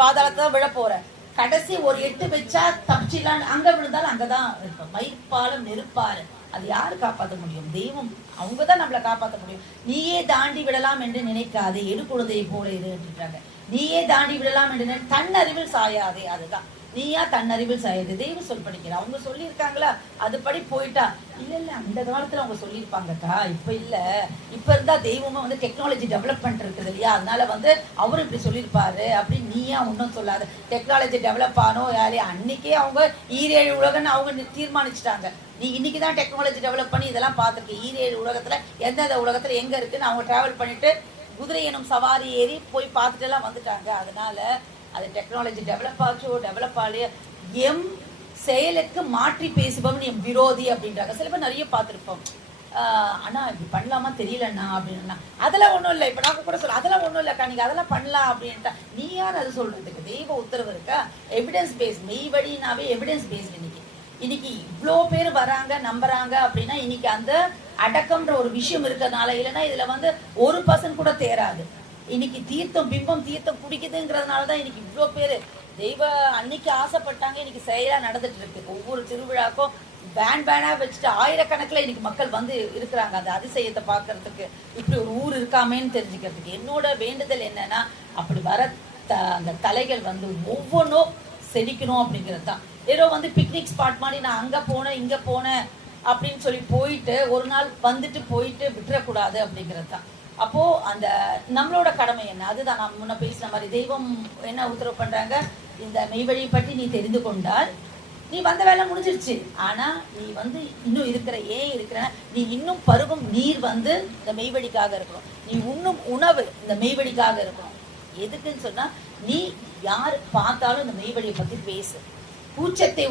பாதாளத்தை தான் விழ போற, கடைசி ஒரு 8 வச்சா தப்பிச்சிடலான்னு அங்க விழுந்தாலும் அங்கதான் இருப்போம். மயிர்பாலம் நெருப்பாரு, அது யாரு காப்பாற்ற முடியும்? தெய்வம், அவங்கதான் நம்மளை காப்பாற்ற முடியும். நீயே தாண்டி விடலாம் என்று நினைக்காதே, எடு குழந்தையை போல இருன்றாங்க. நீயே தாண்டி விடலாம் என்று தன் அறிவில் சாயாதே, அதுதான் நீயா தன்னறிவில் செய்யுது தெய்வ சொல் படிக்கிற. அவங்க சொல்லியிருக்காங்களா அதுபடி போயிட்டா. இல்ல அந்த காலத்துல அவங்க சொல்லியிருப்பாங்கக்கா, இப்ப இல்ல. இப்ப இருந்தா தெய்வமும் வந்து டெக்னாலஜி டெவலப்மெண்ட் இருக்குது இல்லையா, அதனால வந்து அவரும் இப்படி சொல்லியிருப்பாரு அப்படின்னு நீயா ஒன்றும் சொல்லாது. டெக்னாலஜி டெவலப் ஆனோம் யாரே அன்னைக்கே அவங்க 7 உலகன்னு அவங்க தீர்மானிச்சுட்டாங்க. நீ இன்னைக்கு தான் டெக்னாலஜி டெவலப் பண்ணி இதெல்லாம் பார்த்துருக்கு. 7 உலகத்துல எந்தெந்த உலகத்துல எங்க இருக்குன்னு அவங்க டிராவல் பண்ணிட்டு குதிரை எனும் சவாரி ஏறி போய் பார்த்துட்டு எல்லாம் வந்துட்டாங்க. அதனால அது டெக்னாலஜி டெவலப் ஆச்சோ டெவலப் ஆலையோ எம் செயலுக்கு மாற்றி பேசுபவன் எம் விரோதி அப்படின்றாங்க. சில பேர் நிறைய பார்த்துருப்போம். அண்ணா இப்படி பண்ணலாமா தெரியலண்ணா அப்படின்னா அதெல்லாம் ஒன்றும் இல்லை. இப்போ நாங்கள் கூட சொல்ல அதெல்லாம் ஒன்றும் இல்லைக்கா, நீங்கள் அதெல்லாம் பண்ணலாம் அப்படின்ட்டா நீ யார் அது சொல்கிறதுக்கு? தெய்வ உத்தரவு இருக்கா? Evidence base. மெய் வழினாவே எவிடன்ஸ் பேஸ்ட். இன்னைக்கு இவ்வளோ பேர் வராங்க நம்புறாங்க அப்படின்னா இன்னைக்கு அந்த அடக்கம்ன்ற ஒரு விஷயம் இருக்கிறதுனால. இல்லைன்னா இதில் வந்து 1% கூட தேராது. இன்னைக்கு தீர்த்தம் பிம்பம் தீர்த்தம் குடிக்குதுங்கிறதுனால தான் இன்னைக்கு இவ்வளோ பேர் தெய்வ அன்னைக்கு ஆசைப்பட்டாங்க. இன்னைக்கு செயலாக நடந்துட்டு இருக்கு. ஒவ்வொரு திருவிழாக்கும் பேனா வச்சுட்டு ஆயிரக்கணக்கில் இன்னைக்கு மக்கள் வந்து இருக்கிறாங்க அந்த அதிசயத்தை பார்க்கறதுக்கு, இப்படி ஒரு ஊர் இருக்காமேன்னு தெரிஞ்சுக்கிறதுக்கு. என்னோட வேண்டுதல் என்னன்னா அப்படி வர அந்த தலைகள் வந்து ஒவ்வொன்றும் செடிக்கணும் அப்படிங்கிறது தான். ஏதோ வந்து பிக்னிக் ஸ்பாட் மாதிரி நான் அங்கே போனேன் இங்கே போனேன் அப்படின்னு சொல்லி போயிட்டு ஒரு நாள் வந்துட்டு போயிட்டு விட்டுறக்கூடாது அப்படிங்கிறது தான். அப்போது அந்த நம்மளோட கடமை என்ன? அதுதான் நான் முன்ன பேசின மாதிரி தெய்வம் என்ன உத்தரவு பண்ணுறாங்க, இந்த மெய்வழியை பற்றி நீ தெரிந்து கொண்டால் நீ வந்த வேலை முடிஞ்சிருச்சு. ஆனால் நீ வந்து இன்னும் இருக்கிற நீ இன்னும் பருகும் நீர் வந்து இந்த மெய்வழிக்காக இருக்கணும். நீ உண்ணும் உணவு இந்த மெய்வழிக்காக இருக்கணும். எதுக்குன்னு சொன்னால் நீ யார் பார்த்தாலும் இந்த மெய்வழியை பற்றி பேசு. கூச்சத்தை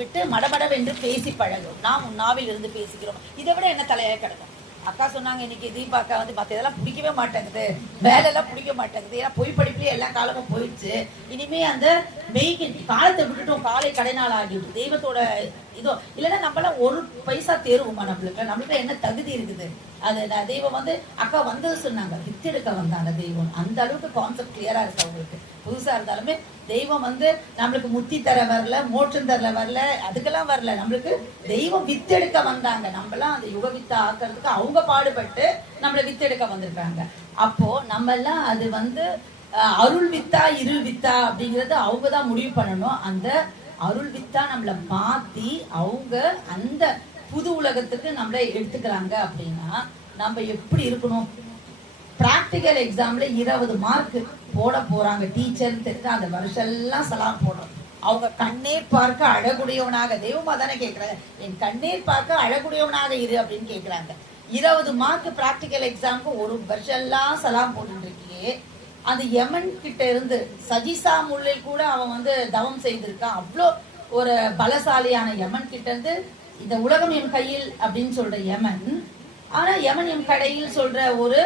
விட்டு மடமடவென்று பேசி பழகும். நாம் நாவில் இருந்து பேசிக்கிறோம். இதை விட என்ன தலையாக கிடக்கும்? அக்கா சொன்னாங்க இன்னைக்கு தீபா அக்கா வந்து மற்ற இதெல்லாம் பிடிக்கவே மாட்டேங்குது, வேலையெல்லாம் பிடிக்க மாட்டேங்குது. ஏன்னா பொய் படிப்புலேயே எல்லா காலமும் போயிடுச்சு. இனிமே அந்த மெய்க்கு காலத்தை விட்டுட்டோம். காலை கடைநாள் ஆகிட்டு தெய்வத்தோட இதோ இல்லைன்னா நம்மளாம் 1 பைசா தேருவோமா? நம்மளுக்கு என்ன தகுதி இருக்குது? அது தெய்வம் வந்து அக்கா வந்தது சொன்னாங்க, வித்தெடுக்க வந்தாங்க தெய்வம். அந்த அளவுக்கு கான்செப்ட் கிளியரா இருக்கு அவங்களுக்கு. புதுசா இருந்தாலுமே தெய்வம் வந்து நம்மளுக்கு முத்தி தர வரல, மோட்சம் தர வரல, அதுக்கெல்லாம் வரல. நம்மளுக்கு தெய்வம் வித்தெடுக்க வந்தாங்க. நம்மளாம் அந்த யுக வித்தா ஆக்கிறதுக்கு அவங்க பாடுபட்டு நம்மளை வித்தெடுக்க வந்திருக்காங்க. அப்போ நம்ம எல்லாம் அது வந்து அருள் வித்தா இருள் வித்தா அப்படிங்கறது அவங்க தான் முடிவு பண்ணணும். அந்த அருள் வித்தா நம்மளை மாத்தி அவங்க அந்த புது உலகத்துக்கு நம்மளை எடுத்துக்கிறாங்க. அப்படின்னா நம்ம எப்படி இருக்கணும்? பிராக்டிக்கல் எக்ஸாம்ல 20 மார்க் போட போறாங்க டீச்சர் தெரிஞ்சு அந்த வருஷம் எல்லாம் சலாம் போடுறோம். அவங்க கண்ணீர் பார்க்க அழகுடையவனாக தெய்வமா தானே கேட்கறாங்க. என் கண்ணீர் பார்க்க அழகுடையவனாக இரு அப்படின்னு கேட்கறாங்க. 20 மார்க் பிராக்டிக்கல் எக்ஸாமுக்கு ஒரு வருஷம் எல்லாம் சலாம் போட்டு இருக்கியே. அந்த யமன் கிட்ட இருந்து சஜிசா முல்லில் கூட அவன் வந்து தவம் செய்திருக்கான். அவ்வளோ ஒரு பலசாலியான யமன் கிட்ட இருந்து இந்த உலகம் என் கையில் அப்படின்னு சொல்ற யமன், ஆனா யமன் என் கடையில் சொல்ற ஒரு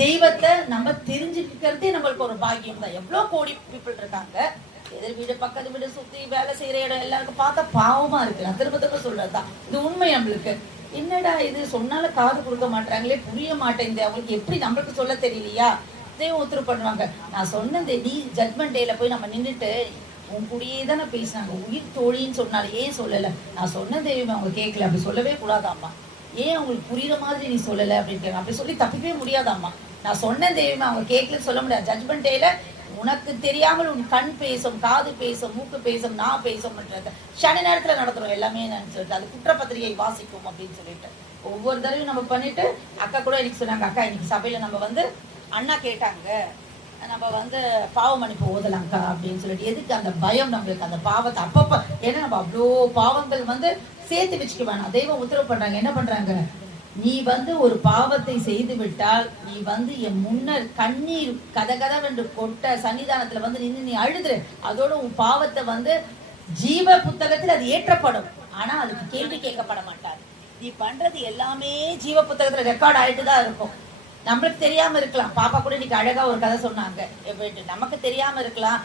தெய்வத்தை நம்ம தெரிஞ்சுக்கிறதே நம்மளுக்கு ஒரு பாக்கியம் தான். எவ்வளவு கோடி பீப்புள் இருக்காங்க, எதிர் வீடு பக்கத்து வீடு சுத்தி வேலை செய்யற இடம் எல்லாருக்கும் பார்த்தா பாவமா இருக்கு. நான் திரும்ப திரும்ப சொல்றதுதான் இது உண்மை. நம்மளுக்கு என்னடா இது சொன்னாலும் காது கொடுக்க மாட்டாங்களே, புரிய மாட்டேங்குது அவங்களுக்கு, எப்படி நம்மளுக்கு சொல்ல தெரியலையா? தெய்வம் உத்தரவு பண்ணுவாங்க. நான் சொன்னது நீ ஜட்மெண்ட் டேல போய் நம்ம நின்றுட்டு உன் கூடயே தானே பேசினாங்க, உயிர் தோழின்னு சொன்னால ஏன் சொல்லலை? நான் சொன்ன தெய்வம் அவங்க கேட்கல, அப்படி சொல்லவே கூடாதாம்மா. ஏன் அவங்களுக்கு புரியுற மாதிரி நீ சொல்லலை அப்படின்னு அப்படி சொல்லி தப்பிக்கவே முடியாதாம்மா. நான் சொன்ன தெய்வம் அவங்க கேட்கலன்னு சொல்ல முடியாது. ஜட்மெண்ட் டேல உனக்கு தெரியாமல் உன் கண் பேசும், காது பேசும், மூக்கு பேசும், நான் பேசும்ன்றது சனி நேரத்துல நடத்துறோம் எல்லாமே நினைச்சிட்டு அது குற்றப்பத்திரிகை வாசிக்கும் அப்படின்னு சொல்லிட்டு ஒவ்வொரு தடவையும் நம்ம பண்ணிட்டு. அக்கா கூட இன்னைக்கு சொன்னாங்க, அக்கா இன்னைக்கு சபையில நம்ம வந்து அண்ணா கேட்டாங்க நம்ம வந்து பாவ மன்னிப்பு ஓதலாம்க்கா அப்படின்னு சொல்லிட்டு. எதுக்கு அந்த பயம் நம்மளுக்கு? அந்த பாவத்தை அப்பப்ப ஏன்னா நம்ம அவ்வளோ பாவங்கள் வந்து சேர்த்து வச்சுக்க வேணாம். தெய்வம் உத்தரவு பண்றாங்க. என்ன பண்றாங்க? நீ வந்து ஒரு பாவத்தை செய்து விட்டால் நீ வந்து என் முன்னர் கண்ணீர் கதகதவென்று கொட்ட சன்னிதானத்துல வந்து நின்று நீ அழுதுரு. அதோட உன் பாவத்தை வந்து ஜீவ புத்தகத்தில் அது ஏற்றப்படும். ஆனா அதுக்கு கேள்வி கேட்கப்பட மாட்டாது. நீ பண்றது எல்லாமே ஜீவ புத்தகத்துல ரெக்கார்ட் ஆயிட்டு தான் இருக்கும். நம்மளுக்கு தெரியாம இருக்கலாம். பாப்பா கூட இன்னைக்கு அழகா ஒரு கதை சொன்னாங்க. நமக்கு தெரியாம இருக்கலாம்,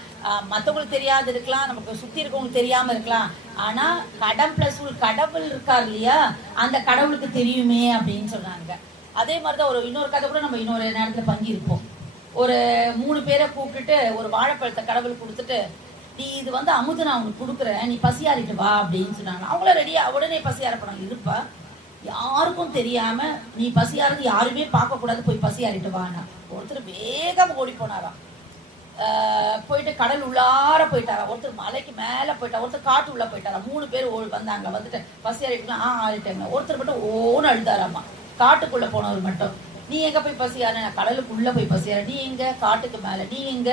மற்றவங்களுக்கு தெரியாது இருக்கலாம், நமக்கு சுத்தி இருக்கவங்களுக்கு தெரியாம இருக்கலாம். ஆனா கடம் பிளஸ் கடவுள் இருக்கார் இல்லையா, அந்த கடவுளுக்கு தெரியுமே அப்படின்னு சொன்னாங்க. அதே மாதிரிதான் இன்னொரு கதை கூட நம்ம இன்னொரு நேரத்துல பங்கிருப்போம். ஒரு 3 பேரை கூப்பிட்டுட்டு ஒரு வாழைப்பழத்தை கடவுள் கொடுத்துட்டு, நீ இது வந்து அமுது நான் உனக்கு கொடுக்குறேன், நீ பசியாறிட்டு வா அப்படின்னு சொன்னாங்க. அவங்கள ரெடியா உடனே பசியாறப்படாங்க. இருப்பா, யாருக்கும் தெரியாம நீ பசியாறது யாருமே பார்க்க கூடாது, போய் பசியாறிட்டு வானா. ஒருத்தர் வேகம் ஓடி போனாராம். போயிட்டு கடல் உள்ளார போயிட்டாரா, ஒருத்தர் மலைக்கு மேலே போயிட்டா, ஒருத்தர் காட்டு உள்ள போயிட்டாரா. 3 பேர் வந்தாங்களா, வந்துட்டு பசி ஆறிட்டுலாம் ஆறிட்டாங்க. ஒருத்தர் மட்டும் ஓன்னு அழுதாராமா, காட்டுக்குள்ள போனவர் மட்டும். நீ எங்க போய் பசியார? நான் கடலுக்குள்ள போய் பசியார. நீ எங்க? காட்டுக்கு மேல. நீ எங்க?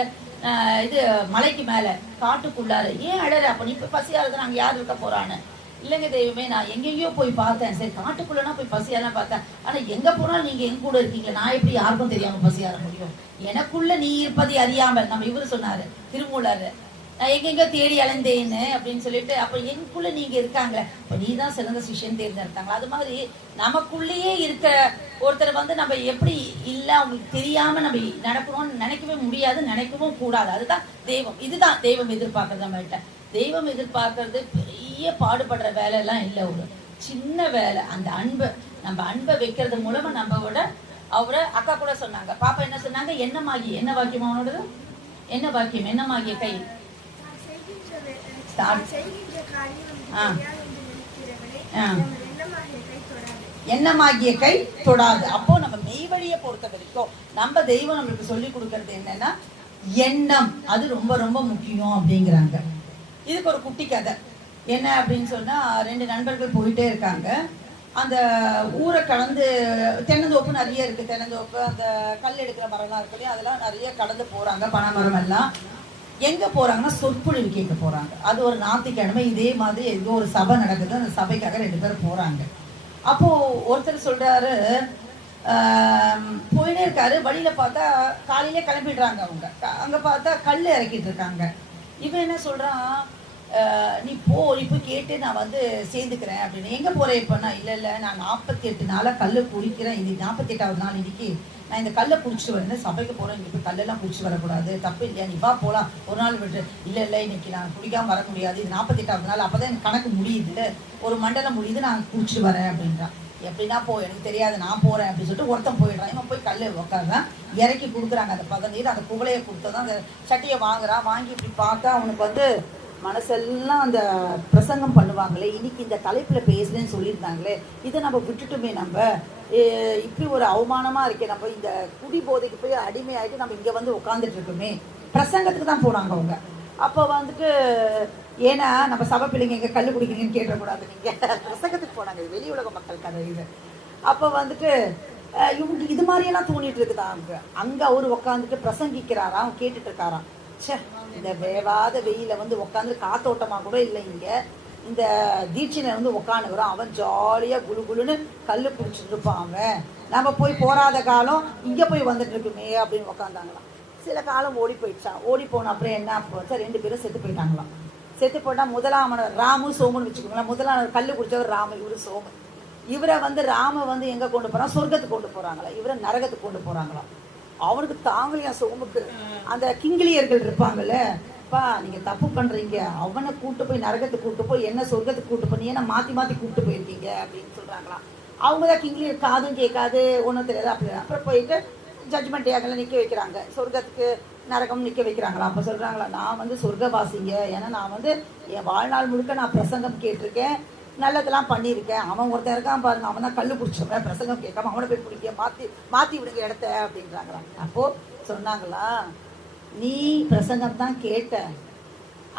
இது மலைக்கு மேல. காட்டுக்குள்ளாரு. ஏன் அழற? அப்ப நீ போய் பசியாரது நாங்க யார் இருக்க போறான்னு. இல்லைங்க தெய்வமே, நான் எங்கெங்கயோ போய் பார்த்தேன். சரி, காட்டுக்குள்ளனா போய் பசியாரலாம் பார்த்தேன். ஆனா எங்க போனாலும் நீங்க எங்க கூட இருக்கீங்களா, நான் எப்படி யாருக்கும் தெரியாம பசியார முடியும்? எனக்குள்ள நீ இருப்பதை அறியாமல், நம்ம இவரு சொன்னாரு திருமூலர், நான் எங்கெங்க தேடி அலைந்தேன்னு அப்படின்னு சொல்லிட்டு, அப்ப எனக்குள்ள நீங்க இருக்காங்களே, அப்ப நீ தான் சிறந்த சிஷ்யன் தேர்ந்தெடுத்தாங்களா. அது மாதிரி நமக்குள்ளேயே இருக்க ஒருத்தர் வந்து நம்ம எப்படி இல்லை அவங்களுக்கு தெரியாம நம்ம நடக்கணும்னு நினைக்கவே முடியாது, நினைக்கவும் கூடாது. அதுதான் தெய்வம். இதுதான் தெய்வம் எதிர்பார்க்கறது நம்மகிட்ட. தெய்வம் எதிர்பார்க்கறது பெரிய பாடுபடுற வேலை எல்லாம் இல்லை, ஒரு சின்ன வேலை. அந்த அன்பை, நம்ம அன்பை வைக்கிறது மூலமா நம்ம விட அவரை அக்கா கூட சொன்னாங்க, பாப்பா என்ன சொன்னாங்க, என்னமாகி, என்ன வாக்கியம் அவனோடது, என்ன வாக்கியம், என்னமாகிய கை, எண்ணமாகிய கை தொடாது. அப்போ நம்ம மெய்வழியை பொறுத்த வரைக்கும் நம்ம தெய்வம் நம்மளுக்கு சொல்லி கொடுக்கறது என்னன்னா எண்ணம், அது ரொம்ப ரொம்ப முக்கியம் அப்படிங்கிறாங்க. இதுக்கு ஒரு குட்டி கதை என்ன அப்படின்னு சொன்னா, 2 நண்பர்கள் போயிட்டே இருக்காங்க. அந்த ஊரை கடந்து, தென்னந்தோப்பு நிறைய இருக்கு, தென்னந்தோப்பு, அந்த கல் எடுக்கிற மரம்லாம் இருக்கு, அதெல்லாம் நிறைய கடந்து போறாங்க. பனை மரம் எல்லாம் எங்க போறாங்கன்னா சொற்பொழிவு கேட்க போறாங்க. அது ஒரு ஞாயிற்றுக்கிழமை இதே மாதிரி ஏதோ ஒரு சபை நடக்குது. அந்த சபைக்காக 2 பேரும் போறாங்க. அப்போ ஒருத்தர் சொல்றாரு, போயிட்டே இருக்காரு. வழியில பார்த்தா காலையிலே கிளம்பிடுறாங்க அவங்க. அங்க பார்த்தா கல் இறக்கிட்டு இருக்காங்க. இவன் என்ன சொல்றான், நீ போய் கேட்டு நான் வந்து சேர்ந்துக்கிறேன் அப்படின்னு. எங்க போறேன் இப்பன்னா, இல்லை நான் 48 நாளா கல்லு குடிக்கிறேன், இது 48வது நாள் இன்னைக்கு, நான் இந்த கல்லை குடிச்சிட்டு வரேன், சபைக்கு போறேன், இங்க போய் கல்லெல்லாம் குடிச்சு வரக்கூடாது, தப்பு இல்லையா, நீ வா போலாம், ஒரு நாள் விட்டு. இல்லை இன்னைக்கு நான் குடிக்காம வர முடியாது, இது 48வது நாள், அப்பதான் எனக்கு கணக்கு முடியுது, ஒரு மண்டலம் முடியுது, நான் குடிச்சிட்டு வரேன் அப்படின்றான். எப்படின்னா போ, எனக்கு தெரியாது, நான் போறேன் அப்படின்னு சொல்லிட்டு ஒருத்தன் போயிடுறான். இவன் போய் கல்லை உட்காடுறான். இறக்கி கொடுக்குறாங்க அந்த பதநீர், அந்த குவளையை கொடுத்ததான் அந்த சட்டியை வாங்குறான். வாங்கி இப்படி பார்த்தா அவனுக்கு வந்து மனசெல்லாம் அந்த பிரசங்கம் பண்ணுவாங்களே, இன்னைக்கு இந்த தலைப்பில் பேசுறேன்னு சொல்லியிருந்தாங்களே, இதை நம்ம விட்டுட்டுமே, நம்ம இப்படி ஒரு அவமானமா இருக்கே, நம்ம இந்த குடி போதைக்கு போய் அடிமையாயிட்டு நம்ம இங்கே வந்து உட்காந்துட்டு இருக்கோமே. பிரசங்கத்துக்கு தான் போனாங்க அவங்க. அப்போ வந்துட்டு, ஏன்னா நம்ம சபை பிள்ளைங்க எங்கே கல் குடிக்கிறீங்கன்னு கேட்டக்கூடாது, நீங்கள் பிரசங்கத்துக்கு போனாங்க. இது வெளி உலக மக்கள் கதை இது. அப்போ வந்துட்டு இவங்க இது மாதிரியெல்லாம் தோணிட்டு இருக்குதா அவங்க. அங்கே அவர் உட்காந்துட்டு பிரசங்கிக்கிறாராம், அவன் கேட்டுட்டு இருக்காராம். சே, இந்த வேவாத வெயில வந்து உட்காந்து காத்தோட்டமாக கூட இல்லை இங்கே, இந்த தீட்சினை வந்து உட்காந்துக்கிறோம், அவன் ஜாலியாக குழு குழுன்னு கல் குடிச்சிட்டு இருப்பான் அவன். நம்ம போய் போராத காலம் இங்கே போய் வந்துட்டு இருக்குமே அப்படின்னு உட்காந்தாங்களாம். சில காலம் ஓடி போயிடுச்சான். ஓடி போன அப்புறம் என்ன போச்சா, 2 பேரும் செத்து போயிட்டாங்களாம். செத்து போட்டால் முதலாமனர் ராமு சோமுன்னு வச்சுக்கோங்களேன். முதலாமனர் கல் குடிச்சவர் ராமு, இவரு சோமு. இவரை வந்து ராம வந்து எங்கே கொண்டு போகிறான், சொர்க்கத்துக்கு கொண்டு போகிறாங்களா, இவரை நரகத்துக்கு கொண்டு போகிறாங்களாம். அவனுக்கு தாங்கலையா சோமுக்கு. அந்த கிங்கிலியர்கள் இருப்பாங்கல்ல, அப்பா நீங்கள் தப்பு பண்ணுறீங்க, அவனை கூப்பிட்டு போய் நரகத்துக்கு கூப்பிட்டு போய் என்ன சொர்க்கத்துக்கு கூப்பிட்டு போய் ஏன்னா மாற்றி கூப்பிட்டு போயிருக்கீங்க அப்படின்னு சொல்கிறாங்களாம். அவங்க தான் கிங்கிலியர், காதும் கேட்காது, ஒன்றும் தெரியாது அப்படி. அப்புறம் போயிட்டு ஜட்ஜ்மெண்ட் ஏகலாம் நிற்க வைக்கிறாங்க, சொர்க்கத்துக்கு நரகம் நிற்க வைக்கிறாங்களா. அப்போ சொல்கிறாங்களா, நான் வந்து சொர்க்கவாசிங்க, ஏன்னா நான் வந்து என் வாழ்நாள் முழுக்க நான் பிரசங்கம் கேட்டிருக்கேன், நல்லதெல்லாம் பண்ணியிருக்கேன். அவன் ஒருத்தன் இருக்கான் பாருங்க, அவன் தான் கல் குடிச்சவன், பிரசங்கம் கேட்காம அவனை போய் பிடிக்க மாற்றி விடுங்க இடத்த அப்படின்றாங்களாம். அப்போது சொன்னாங்களா, நீ பிரசங்கம் தான் கேட்ட,